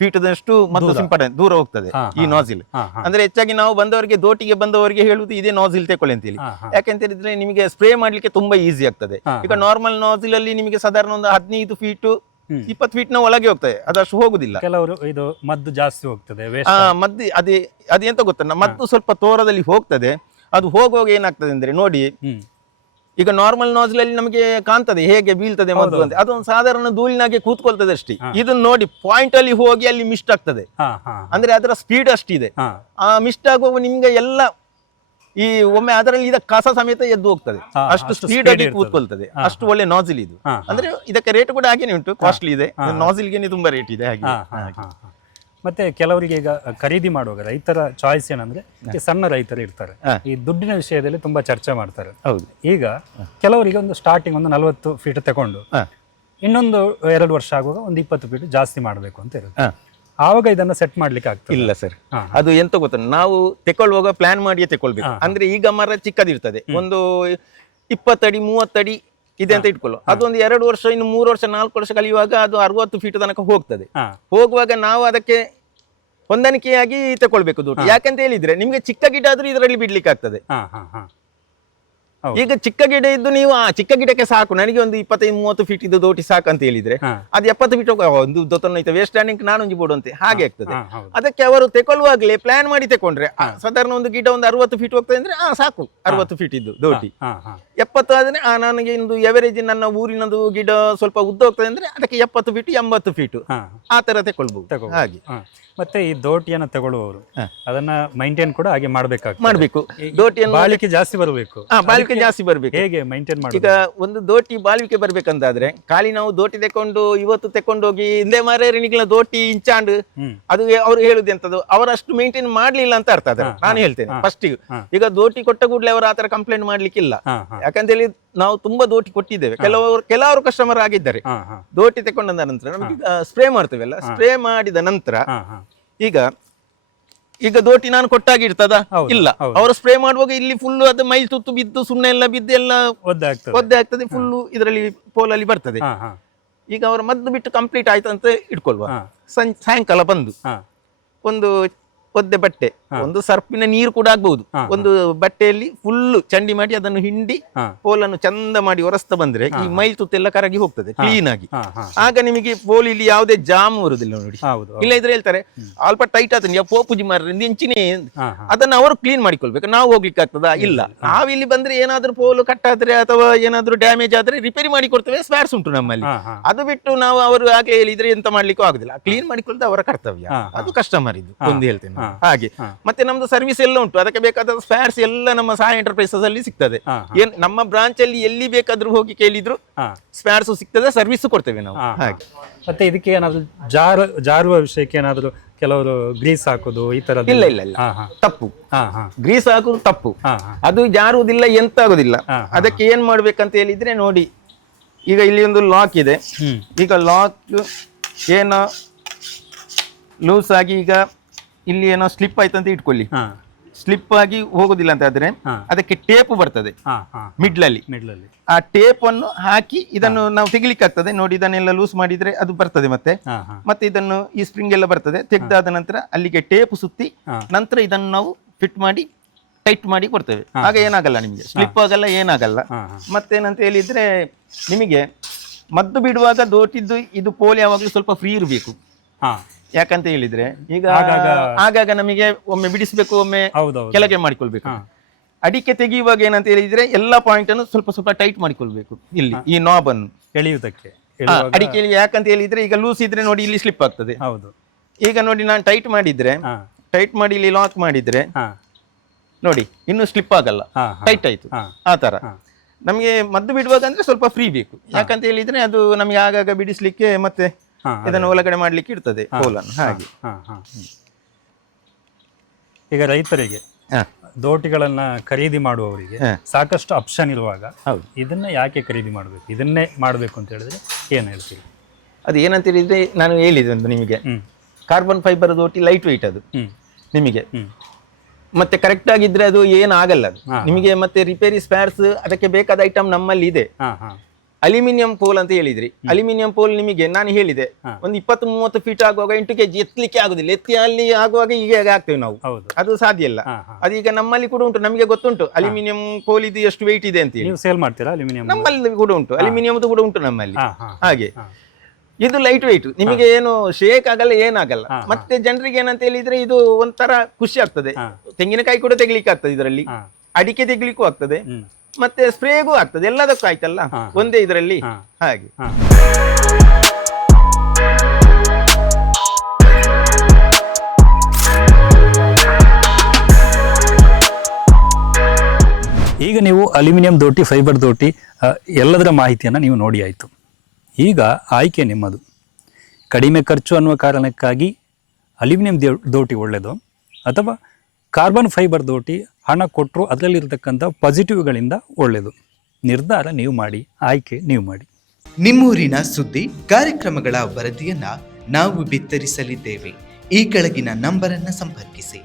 ಫೀಟದಷ್ಟು ಮದ್ದು ಸಿಂಪಡಣೆ ದೂರ ಹೋಗ್ತದೆ ಈ ನಾಸಿಲ್. ಅಂದ್ರೆ ಹೆಚ್ಚಾಗಿ ನಾವು ಬಂದವರಿಗೆ, ದೋಟಿಗೆ ಬಂದವರಿಗೆ ಹೇಳುವುದು ಇದೇ ನಾಸಿಲ್ ತಗೊಳ್ಳಿ ಅಂತ ಹೇಳಿ. ಯಾಕೆಂತ ಹೇಳಿದ್ರೆ ನಿಮಗೆ ಸ್ಪ್ರೇ ಮಾಡ್ಲಿಕ್ಕೆ ತುಂಬಾ ಈಸಿ ಆಗ್ತದೆ. ಈಗ ನಾರ್ಮಲ್ ನಾಸಿಲ್ ಅಲ್ಲಿ ನಿಮಗೆ ಸಾಧಾರಣ ಒಂದು 15 ಫೀಟ್ 20 ಫೀಟ್ ನ ಒಳಗೆ ಹೋಗ್ತದೆ, ಅದಷ್ಟು ಹೋಗುದಿಲ್ಲ. ಕೆಲವರು ಇದು ಮದ್ದು ಜಾಸ್ತಿ ಹೋಗ್ತದೆ, ಮದ್ದು ಅದೇಂತ ಗೊತ್ತ, ಮದ್ದು ಸ್ವಲ್ಪ ತೋರದಲ್ಲಿ ಹೋಗ್ತದೆ. ಅದು ಹೋಗುವಾಗ ಏನಾಗ್ತದೆ ಅಂದ್ರೆ ನೋಡಿ, ಈಗ ನಾರ್ಮಲ್ ನಾಸಿಲ್ ಅಲ್ಲಿ ನಮಗೆ ಕಾಣ್ತದೆ ಹೇಗೆ ಬೀಳ್ತದೆ ಮದ್ದು ಅಂತ, ಅದೊಂದು ಸಾಧಾರಣ ಧೂಳಿನಾಗೆ ಕೂತ್ಕೊಳ್ತದೆ ಅಷ್ಟೇ. ಇದನ್ನ ನೋಡಿ ಪಾಯಿಂಟ್ ಅಲ್ಲಿ ಹೋಗಿ ಅಲ್ಲಿ ಮಿಸ್ಟ್ ಆಗ್ತದೆ. ಅಂದ್ರೆ ಅದರ ಸ್ಪೀಡ್ ಅಷ್ಟಿದೆ. ಆ ಮಿಸ್ಟ್ ಆಗುವಾಗ ನಿಮ್ಗೆ ಎಲ್ಲ ಈ ಒಮ್ಮೆ ಅದರಲ್ಲಿ ಇದ ಕಸ ಸಮೇತ ಎದ್ದು ಹೋಗ್ತದೆ, ಅಷ್ಟು ಸ್ಪೀಡ್ ಆಗಿ ಕೂತ್ಕೊಳ್ತದೆ. ಅಷ್ಟು ಒಳ್ಳೆ ನಾಸಿಲ್ ಇದು. ಅಂದ್ರೆ ಇದಕ್ಕೆ ರೇಟ್ ಕೂಡ ಹಾಗೇನೆ ಉಂಟು, ಕಾಸ್ಟ್ಲಿ ಇದೆ. ನಾಸಿಲ್ಗೆ ತುಂಬಾ ರೇಟ್ ಇದೆ ಹಾಗೆ. ಮತ್ತೆ ಕೆಲವರಿಗೆ ಈಗ ಖರೀದಿ ಮಾಡುವಾಗ ರೈತರ ಚಾಯ್ಸ್ ಏನಂದ್ರೆ, ಸಣ್ಣ ರೈತರು ಇರ್ತಾರೆ, ಈ ದುಡ್ಡಿನ ವಿಷಯದಲ್ಲಿ ತುಂಬಾ ಚರ್ಚೆ ಮಾಡ್ತಾರೆ. ಈಗ ಕೆಲವರಿಗೆ ಒಂದು ಸ್ಟಾರ್ಟಿಂಗ್ ಒಂದು 40 ಫೀಟ್ ತಗೊಂಡು ಇನ್ನೊಂದು 2 ವರ್ಷ ಆಗುವಾಗ ಒಂದು 20 ಫೀಟ್ ಜಾಸ್ತಿ ಮಾಡಬೇಕು ಅಂತ ಇರುತ್ತೆ. ಆವಾಗ ಇದನ್ನ ಸೆಟ್ ಮಾಡ್ಲಿಕ್ಕೆ ಆಗ್ತದೆ? ಇಲ್ಲ ಸರ್, ಅದು ಎಂತ ಗೊತ್ತ, ನಾವು ತೆಕೊಳ್ಳುವಾಗ ಪ್ಲಾನ್ ಮಾಡಿಯೇ ತೆಕೊಳ್ಬೇಕು. ಅಂದ್ರೆ ಈಗ ಮರ ಚಿಕ್ಕದಿರ್ತದೆ, ಒಂದು 20 ಅಡಿ 30 ಅಡಿ ಇದೆ ಅಂತ ಇಟ್ಕೊಳ್ಳೋ, ಅದೊಂದು 2 ವರ್ಷ, ಇನ್ನು 3 ವರ್ಷ 4 ವರ್ಷ ಕಲಿಯುವಾಗ ಅದು 60 ಫೀಟ್ ತನಕ ಹೋಗ್ತದೆ. ಹೋಗುವಾಗ ನಾವು ಅದಕ್ಕೆ ಹೊಂದಾಣಿಕೆಯಾಗಿ ತಕೊಳ್ಬೇಕು ದುಡ್ಡು. ಯಾಕಂತ ಹೇಳಿದ್ರೆ ನಿಮ್ಗೆ ಚಿಕ್ಕ ಗಿಡ ಆದ್ರೂ ಇದರಲ್ಲಿ ಬಿಡ್ಲಿಕ್ಕೆ ಆಗ್ತದೆ. ಈಗ ಚಿಕ್ಕ ಗಿಡ ಇದ್ದು ನೀವು ಆ ಚಿಕ್ಕ ಗಿಡಕ್ಕೆ ಸಾಕು, ನನಗೆ ಒಂದು 25-30 ಫೀಟ್ ಇದ್ದು ದೋಟಿ ಸಾಕು ಅಂತ ಹೇಳಿದ್ರೆ ಅದು 70 ಫೀಟ್ ಒಂದು ದೊತ್ತೊಂದು ವೇಸ್ಟ್ ಸ್ಟ್ಯಾಂಡಿಂಗ್ ನಾನೊಂಜಿ ಬೋಡುವಂತೆ ಹಾಗೆ ಆಗ್ತದೆ. ಅದಕ್ಕೆ ಅವರು ತೆಕೊಳ್ಳುವಾಗಲೇ ಪ್ಲಾನ್ ಮಾಡಿ ತಕೊಂಡ್ರೆ ಸಾಧಾರಣ ಒಂದು ಗಿಡ ಒಂದು 60 ಫೀಟ್ ಹೋಗ್ತದೆ ಅಂದ್ರೆ ಸಾಕು 60 ಫೀಟ್ ಇದ್ದು ದೋಟಿ. 70 ಆದ್ರೆ ನನಗೆ ಒಂದು ಎವರೇಜ್ ನನ್ನ ಊರಿನದು ಗಿಡ ಸ್ವಲ್ಪ ಉದ್ದ ಹೋಗ್ತದೆ ಅಂದ್ರೆ ಅದಕ್ಕೆ 70 ಫೀಟ್ 80 ಫೀಟ್ ಆ ತರ ತಗೊಳ್ಬಹುದು. ಹಾಗೆ ಮತ್ತೆ ಈ ದೋಟಿಯನ್ನು ತಗೊಳ್ಳುವವರು ಅದನ್ನ ಮೈಂಟೈನ್ ಕೂಡ ಹಾಗೆ ಮಾಡ್ಬೇಕು. ದೋಟಿಯನ್ನು ಬಾಳಿಕೆ ಜಾಸ್ತಿ ಬರಬೇಕು. ಬಾಳಿಕೆ ಜಾಸ್ತಿ ಬರ್ಬೇಕು. ಹೇಗೆ ಮೈಂಟೈನ್ ಮಾಡಿ? ಈಗ ಒಂದು ದೋಟಿ ಬಾಳಿಕೆ ಬರ್ಬೇಕಂತಾದ್ರೆ ಖಾಲಿ ನಾವು ದೋಟಿ ತೆಕೊಂಡು ಇವತ್ತು ತೆಕೊಂಡೋಗಿ ಹಿಂದೆ ಮಾರೇನಿಗಳ ದೋಟಿ ಇಂಚಾಂಡ್ ಅದು ಅವ್ರು ಹೇಳುದು ಎಂತದ್ದು ಅವರಷ್ಟು ಮೇಂಟೈನ್ ಮಾಡ್ಲಿಲ್ಲ ಅಂತ ಅರ್ಥ. ಅದ್ರ ನಾನು ಹೇಳ್ತೇನೆ ಫಸ್ಟ್ ಈಗ ದೋಟಿ ಕೊಟ್ಟ ಕೂಡಲೇ ಅವರು ಆತರ ಕಂಪ್ಲೇಂಟ್ ಮಾಡ್ಲಿಕ್ಕಿಲ್ಲ. ಯಾಕಂತ ಹೇಳಿ ನಾವು ತುಂಬಾ ದೋಟಿ ಕೊಟ್ಟಿದ್ದೇವೆ. ಕೆಲವರು ಕಸ್ಟಮರ್ ಆಗಿದ್ದಾರೆ. ದೋಟಿ ತೆಕೊಂಡ ನಂತರ ನಮಗೆ ಸ್ಪ್ರೇ ಮಾಡ್ತೇವಲ್ಲ, ಸ್ಪ್ರೇ ಮಾಡಿದ ನಂತರ ಈಗ ದೋಟಿ ನಾನು ಕೊಟ್ಟಾಗಿರ್ತದ ಇಲ್ಲ, ಅವರು ಸ್ಪ್ರೇ ಮಾಡುವಾಗ ಇಲ್ಲಿ ಫುಲ್ ಅದು ಮೈಲ್ ತುತ್ತು ಬಿದ್ದು ಸುಣ್ಣ ಎಲ್ಲ ಬಿದ್ದು ಎಲ್ಲ ಒದ್ದೆ ಆಗ್ತದೆ, ಫುಲ್ ಇದರಲ್ಲಿ ಪೋಲಲ್ಲಿ ಬರ್ತದೆ. ಈಗ ಅವರ ಮದ್ದು ಬಿಟ್ಟು ಕಂಪ್ಲೀಟ್ ಆಯ್ತು ಅಂತ ಇಟ್ಕೊಳ್ವಾ, ಸಾಯಂಕಾಲ ಬಂದು ಒಂದು ಒದ್ದೆ ಬಟ್ಟೆ, ಒಂದು ಸರ್ಪಿನ ನೀರು ಕೂಡ ಆಗ್ಬಹುದು, ಒಂದು ಬಟ್ಟೆಯಲ್ಲಿ ಫುಲ್ ಚಂಡಿ ಮಾಡಿ ಅದನ್ನು ಹಿಂಡಿ ಪೋಲನ್ನು ಚಂದ ಮಾಡಿ ಒರೆಸ್ತಾ ಬಂದ್ರೆ ಈ ಮೈಲ್ ತುತ್ತೆಲ್ಲ ಕರಗಿ ಹೋಗ್ತದೆ ಕ್ಲೀನ್ ಆಗಿ. ಆಗ ನಿಮಗೆ ಪೋಲ್ ಇಲ್ಲಿ ಯಾವುದೇ ಜಾಮ್ ಬರುದಿಲ್ಲ ನೋಡಿ. ಇಲ್ಲ ಇದ್ರೆ ಹೇಳ್ತಾರೆ ಅಲ್ಪ ಟೈಟ್ ಆತನ ಪೋಪುಜಿ ಮಾರ್ರೆ ಇಂಚಿನೇ, ಅದನ್ನ ಅವರು ಕ್ಲೀನ್ ಮಾಡಿಕೊಳ್ಬೇಕು. ನಾವು ಹೋಗ್ಲಿಕ್ಕೆ ಆಗ್ತದಾ? ಇಲ್ಲ. ನಾವಿಲ್ಲಿ ಬಂದ್ರೆ ಏನಾದ್ರೂ ಪೋಲು ಕಟ್ಟಾದ್ರೆ ಅಥವಾ ಏನಾದ್ರೂ ಡ್ಯಾಮೇಜ್ ಆದ್ರೆ ರಿಪೇರಿ ಮಾಡಿ ಕೊಡ್ತೇವೆ, ಸ್ಪೇರ್ಸ್ ಉಂಟು ನಮ್ಮಲ್ಲಿ. ಅದು ಬಿಟ್ಟು ನಾವು ಅವರು ಹಾಗೆ ಹೇಳಿದ್ರೆ ಎಂತ ಮಾಡ್ಲಿಕ್ಕೂ ಆಗುದಿಲ್ಲ. ಕ್ಲೀನ್ ಮಾಡಿಕೊಳ್ಳೋದು ಅವರ ಕರ್ತವ್ಯ, ಅದು ಕಸ್ಟಮರ್ ಇದು ಒಂದು ಹೇಳ್ತೇನೆ ಹಾಗೆ. ಮತ್ತೆ ನಮ್ದು ಸರ್ವಿಸ್ ಎಲ್ಲ ಉಂಟು, ಅದಕ್ಕೆ ಬೇಕಾದ ಸ್ಪೇರ್ಸ್ ಎಲ್ಲ ನಮ್ಮ ಸಾಯಿ ಎಂಟರ್ಪ್ರೈಸಸ್ ಅಲ್ಲಿ ಸಿಗ್ತದೆ. ಏನ್ ನಮ್ಮ ಬ್ರಾಂಚ್ ಅಲ್ಲಿ ಎಲ್ಲಿ ಬೇಕಾದ್ರೂ ಹೋಗಿ ಕೇಳಿದ್ರು ಸ್ಪೇರ್ಸ್ ಸಿಗ್ತದೆ, ಸರ್ವಿಸ್ ಕೊಡ್ತೇವೆ ನಾವು ಹಾಗೆ. ಮತ್ತೆ ಇದಕ್ಕೆ ಏನಾದ್ರು ಜಾರುವ ವಿಷಯಕ್ಕೆ ಏನಾದ್ರು ಕೆಲವರು ಗ್ರೀಸ್ ಹಾಕೋದು ಈ ತರ? ಇಲ್ಲ ಇಲ್ಲ ಇಲ್ಲ, ತಪ್ಪು. ಗ್ರೀಸ್ ಹಾಕುದು ತಪ್ಪು, ಅದು ಜಾರುವುದಿಲ್ಲ, ಎಂತ ಆಗುದಿಲ್ಲ. ಅದಕ್ಕೆ ಏನ್ ಮಾಡ್ಬೇಕಂತ ಹೇಳಿದ್ರೆ ನೋಡಿ, ಈಗ ಇಲ್ಲಿ ಒಂದು ಲಾಕ್ ಇದೆ. ಈಗ ಲಾಕ್ ಏನೋ ಲೂಸ್ ಆಗಿ ಈಗ ಇಲ್ಲಿ ಏನೋ ಸ್ಲಿಪ್ ಆಯ್ತು ಅಂತ ಇಟ್ಕೊಳ್ಳಿ, ಸ್ಲಿಪ್ ಆಗಿ ಹೋಗುದಿಲ್ಲ ಅಂತ ಆದ್ರೆ ಅದಕ್ಕೆ ಟೇಪ್ ಬರ್ತದೆ ಮಿಡ್ಲಲ್ಲಿ. ಆ ಟೇಪ್ ಅನ್ನು ಹಾಕಿ ಇದನ್ನು ನಾವು ತೆಗಿಲಿಕ್ಕೆ ಆಗ್ತದೆ ನೋಡಿ. ಇದನ್ನೆಲ್ಲ ಲೂಸ್ ಮಾಡಿದ್ರೆ ಅದು ಬರ್ತದೆ. ಮತ್ತೆ ಇದನ್ನು ಈ ಸ್ಪ್ರಿಂಗ್ ಎಲ್ಲ ಬರ್ತದೆ, ತೆಗ್ದಾದ ನಂತರ ಅಲ್ಲಿಗೆ ಟೇಪ್ ಸುತ್ತಿ ನಂತರ ಇದನ್ನು ನಾವು ಫಿಟ್ ಮಾಡಿ ಟೈಟ್ ಮಾಡಿ ಕೊಡ್ತೇವೆ. ಆಗ ಏನಾಗಲ್ಲ, ನಿಮಗೆ ಸ್ಲಿಪ್ ಆಗಲ್ಲ, ಏನಾಗಲ್ಲ. ಮತ್ತೇನಂತ ಹೇಳಿದ್ರೆ ನಿಮಗೆ ಮದ್ದು ಬಿಡುವಾಗ ದೋಟಿದ್ದು ಇದು ಪೋಲ್ ಯಾವಾಗಲೂ ಸ್ವಲ್ಪ ಫ್ರೀ ಇರಬೇಕು. ಯಾಕಂತ ಹೇಳಿದ್ರೆ ಈಗ ಆಗಾಗ ನಮಗೆ ಒಮ್ಮೆ ಬಿಡಿಸ್ಬೇಕು, ಒಮ್ಮೆ ಕೆಳಗೆ ಮಾಡಿಕೊಳ್ಬೇಕು. ಅಡಿಕೆ ತೆಗೆಯುವಾಗ ಏನಂತ ಹೇಳಿದ್ರೆ ಎಲ್ಲಾ ಪಾಯಿಂಟ್ ಅನ್ನು ಸ್ವಲ್ಪ ಸ್ವಲ್ಪ ಟೈಟ್ ಮಾಡಿಕೊಳ್ಬೇಕು. ಇಲ್ಲಿ ಈ ನಾಬ್ ಅನ್ನು ಎಳೆಯುವುದಕ್ಕೆ ಅಡಿಕೆ, ಯಾಕಂತ ಹೇಳಿದ್ರೆ ಈಗ ಲೂಸ್ ಇದ್ರೆ ನೋಡಿ ಇಲ್ಲಿ ಸ್ಲಿಪ್ ಆಗ್ತದೆ. ಈಗ ನೋಡಿ ನಾನು ಟೈಟ್ ಮಾಡಿದ್ರೆ, ಟೈಟ್ ಮಾಡಿ ಇಲ್ಲಿ ಲಾಕ್ ಮಾಡಿದ್ರೆ ನೋಡಿ ಇನ್ನು ಸ್ಲಿಪ್ ಆಗಲ್ಲ, ಟೈಟ್ ಆಯ್ತು. ಆ ತರ ನಮಗೆ ಮದ್ದು ಬಿಡುವಾಗ ಅಂದ್ರೆ ಸ್ವಲ್ಪ ಫ್ರೀ ಬೇಕು. ಯಾಕಂತ ಹೇಳಿದ್ರೆ ಅದು ನಮಗೆ ಆಗಾಗ ಬಿಡಿಸ್ಲಿಕ್ಕೆ ಮತ್ತೆ ಇದನ್ನು ಒಳಗಡೆ ಮಾಡ್ಲಿಕ್ಕೆ ಇರ್ತದೆ ಪೋಲನ್ನು ಹಾಗೆ. ಈಗ ರೈತರಿಗೆ ದೋಟಿಗಳನ್ನ ಖರೀದಿ ಮಾಡುವವರಿಗೆ ಸಾಕಷ್ಟು ಆಪ್ಷನ್ ಇರುವಾಗ ಇದನ್ನ ಯಾಕೆ ಖರೀದಿ ಮಾಡಬೇಕು, ಇದನ್ನೇ ಮಾಡಬೇಕು ಅಂತ ಹೇಳಿದ್ರೆ ಏನ್ ಹೇಳ್ತೀರಿ? ಅದು ಏನಂತ ಹೇಳಿದ್ರೆ ನಾನು ಹೇಳಿದೆ ಒಂದು ನಿಮಗೆ, ಕಾರ್ಬನ್ ಫೈಬರ್ ದೋಟಿ ಲೈಟ್ ವೆಯ್ಟ್ ಅದು ನಿಮಗೆ, ಮತ್ತೆ ಕರೆಕ್ಟ್ ಆಗಿದ್ರೆ ಅದು ಏನಾಗಲ್ಲ ಅದು ನಿಮಗೆ. ಮತ್ತೆ ರಿಪೇರಿ ಸ್ಪೇರ್ಸ್ ಅದಕ್ಕೆ ಬೇಕಾದ ಐಟಮ್ ನಮ್ಮಲ್ಲಿ ಇದೆ. ಅಲ್ಯೂಮಿನಿಯಂ ಪೋಲ್ ಅಂತ ಹೇಳಿದ್ರಿ, ಅಲ್ಯೂಮಿನಿಯಂ ಪೋಲ್ ನಿಮಗೆ ನಾನು ಹೇಳಿದೆ ಒಂದು 20-30 ಫೀಟ್ ಆಗುವಾಗ 8 kg ಎತ್ತಲಿಕ್ಕೆ ಆಗುದಿಲ್ಲ. ಎತ್ತಿ ಅಲ್ಲಿ ಆಗುವಾಗ ಈಗ ಆಗ್ತೇವೆ ನಾವು, ಅದು ಸಾಧ್ಯ ಇಲ್ಲ. ಅದೀಗ ನಮ್ಮಲ್ಲಿ ಕೂಡ ಉಂಟು, ನಮಗೆ ಗೊತ್ತುಂಟು ಅಲ್ಯೂಮಿನಿಯಂ ಪೋಲ್ ಇದು ಎಷ್ಟು ವೆಯ್ಟ್ ಇದೆ ಅಂತ ಹೇಳಿ. ಸೇಲ್ ಮಾಡ್ತೀರಾ ಅಲ್ಯೂಮಿನಿಯಂ? ನಮ್ಮಲ್ಲಿ ಕೂಡ ಉಂಟು, ಅಲ್ಯೂಮಿನಿಯಂದು ಕೂಡ ಉಂಟು ನಮ್ಮಲ್ಲಿ ಹಾಗೆ. ಇದು ಲೈಟ್ ವೆಯ್ಟ್, ನಿಮಗೆ ಏನು ಶೇಕ್ ಆಗಲ್ಲ, ಏನಾಗಲ್ಲ. ಮತ್ತೆ ಜನರಿಗೆ ಏನಂತ ಹೇಳಿದ್ರೆ ಇದು ಒಂಥರ ಖುಷಿ ಆಗ್ತದೆ. ತೆಂಗಿನಕಾಯಿ ಕೂಡ ತೆಗಿಲಿಕ್ಕೆ ಆಗ್ತದೆ ಇದರಲ್ಲಿ, ಅಡಿಕೆ ತೆಗಿಲಿಕ್ಕೂ ಆಗ್ತದೆ, ಮತ್ತೆ ಸ್ಪ್ರೇಗೂ ಆಗ್ತದೆ, ಎಲ್ಲದಕ್ಕೂ ಆಯ್ತಲ್ಲ ಒಂದೇ ಇದರಲ್ಲಿ ಹಾಗೆ. ಈಗ ನೀವು ಅಲ್ಯೂಮಿನಿಯಂ ದೋಟಿ, ಫೈಬರ್ ದೋಟಿ ಎಲ್ಲದರ ಮಾಹಿತಿಯನ್ನು ನೀವು ನೋಡಿ ಆಯಿತು. ಈಗ ಆಯ್ಕೆ ನಿಮ್ಮದು. ಕಡಿಮೆ ಖರ್ಚು ಅನ್ನುವ ಕಾರಣಕ್ಕಾಗಿ ಅಲ್ಯೂಮಿನಿಯಂ ದೋಟಿ ಒಳ್ಳೆಯದು, ಅಥವಾ ಕಾರ್ಬನ್ ಫೈಬರ್ ದೋಟಿ ಹಣ ಕೊಟ್ಟರು ಅದರಲ್ಲಿರ್ತಕ್ಕಂಥ ಪಾಸಿಟಿವ್ಗಳಿಂದ ಒಳ್ಳೆಯದು? ನಿರ್ಧಾರ ನೀವು ಮಾಡಿ, ಆಯ್ಕೆ ನೀವು ಮಾಡಿ. ನಿಮ್ಮೂರಿನ ಸುದ್ದಿ ಕಾರ್ಯಕ್ರಮಗಳ ವರದಿಯನ್ನ ನಾವು ಬಿತ್ತರಿಸಲಿದ್ದೇವೆ. ಈ ಕೆಳಗಿನ ನಂಬರನ್ನು ಸಂಪರ್ಕಿಸಿ.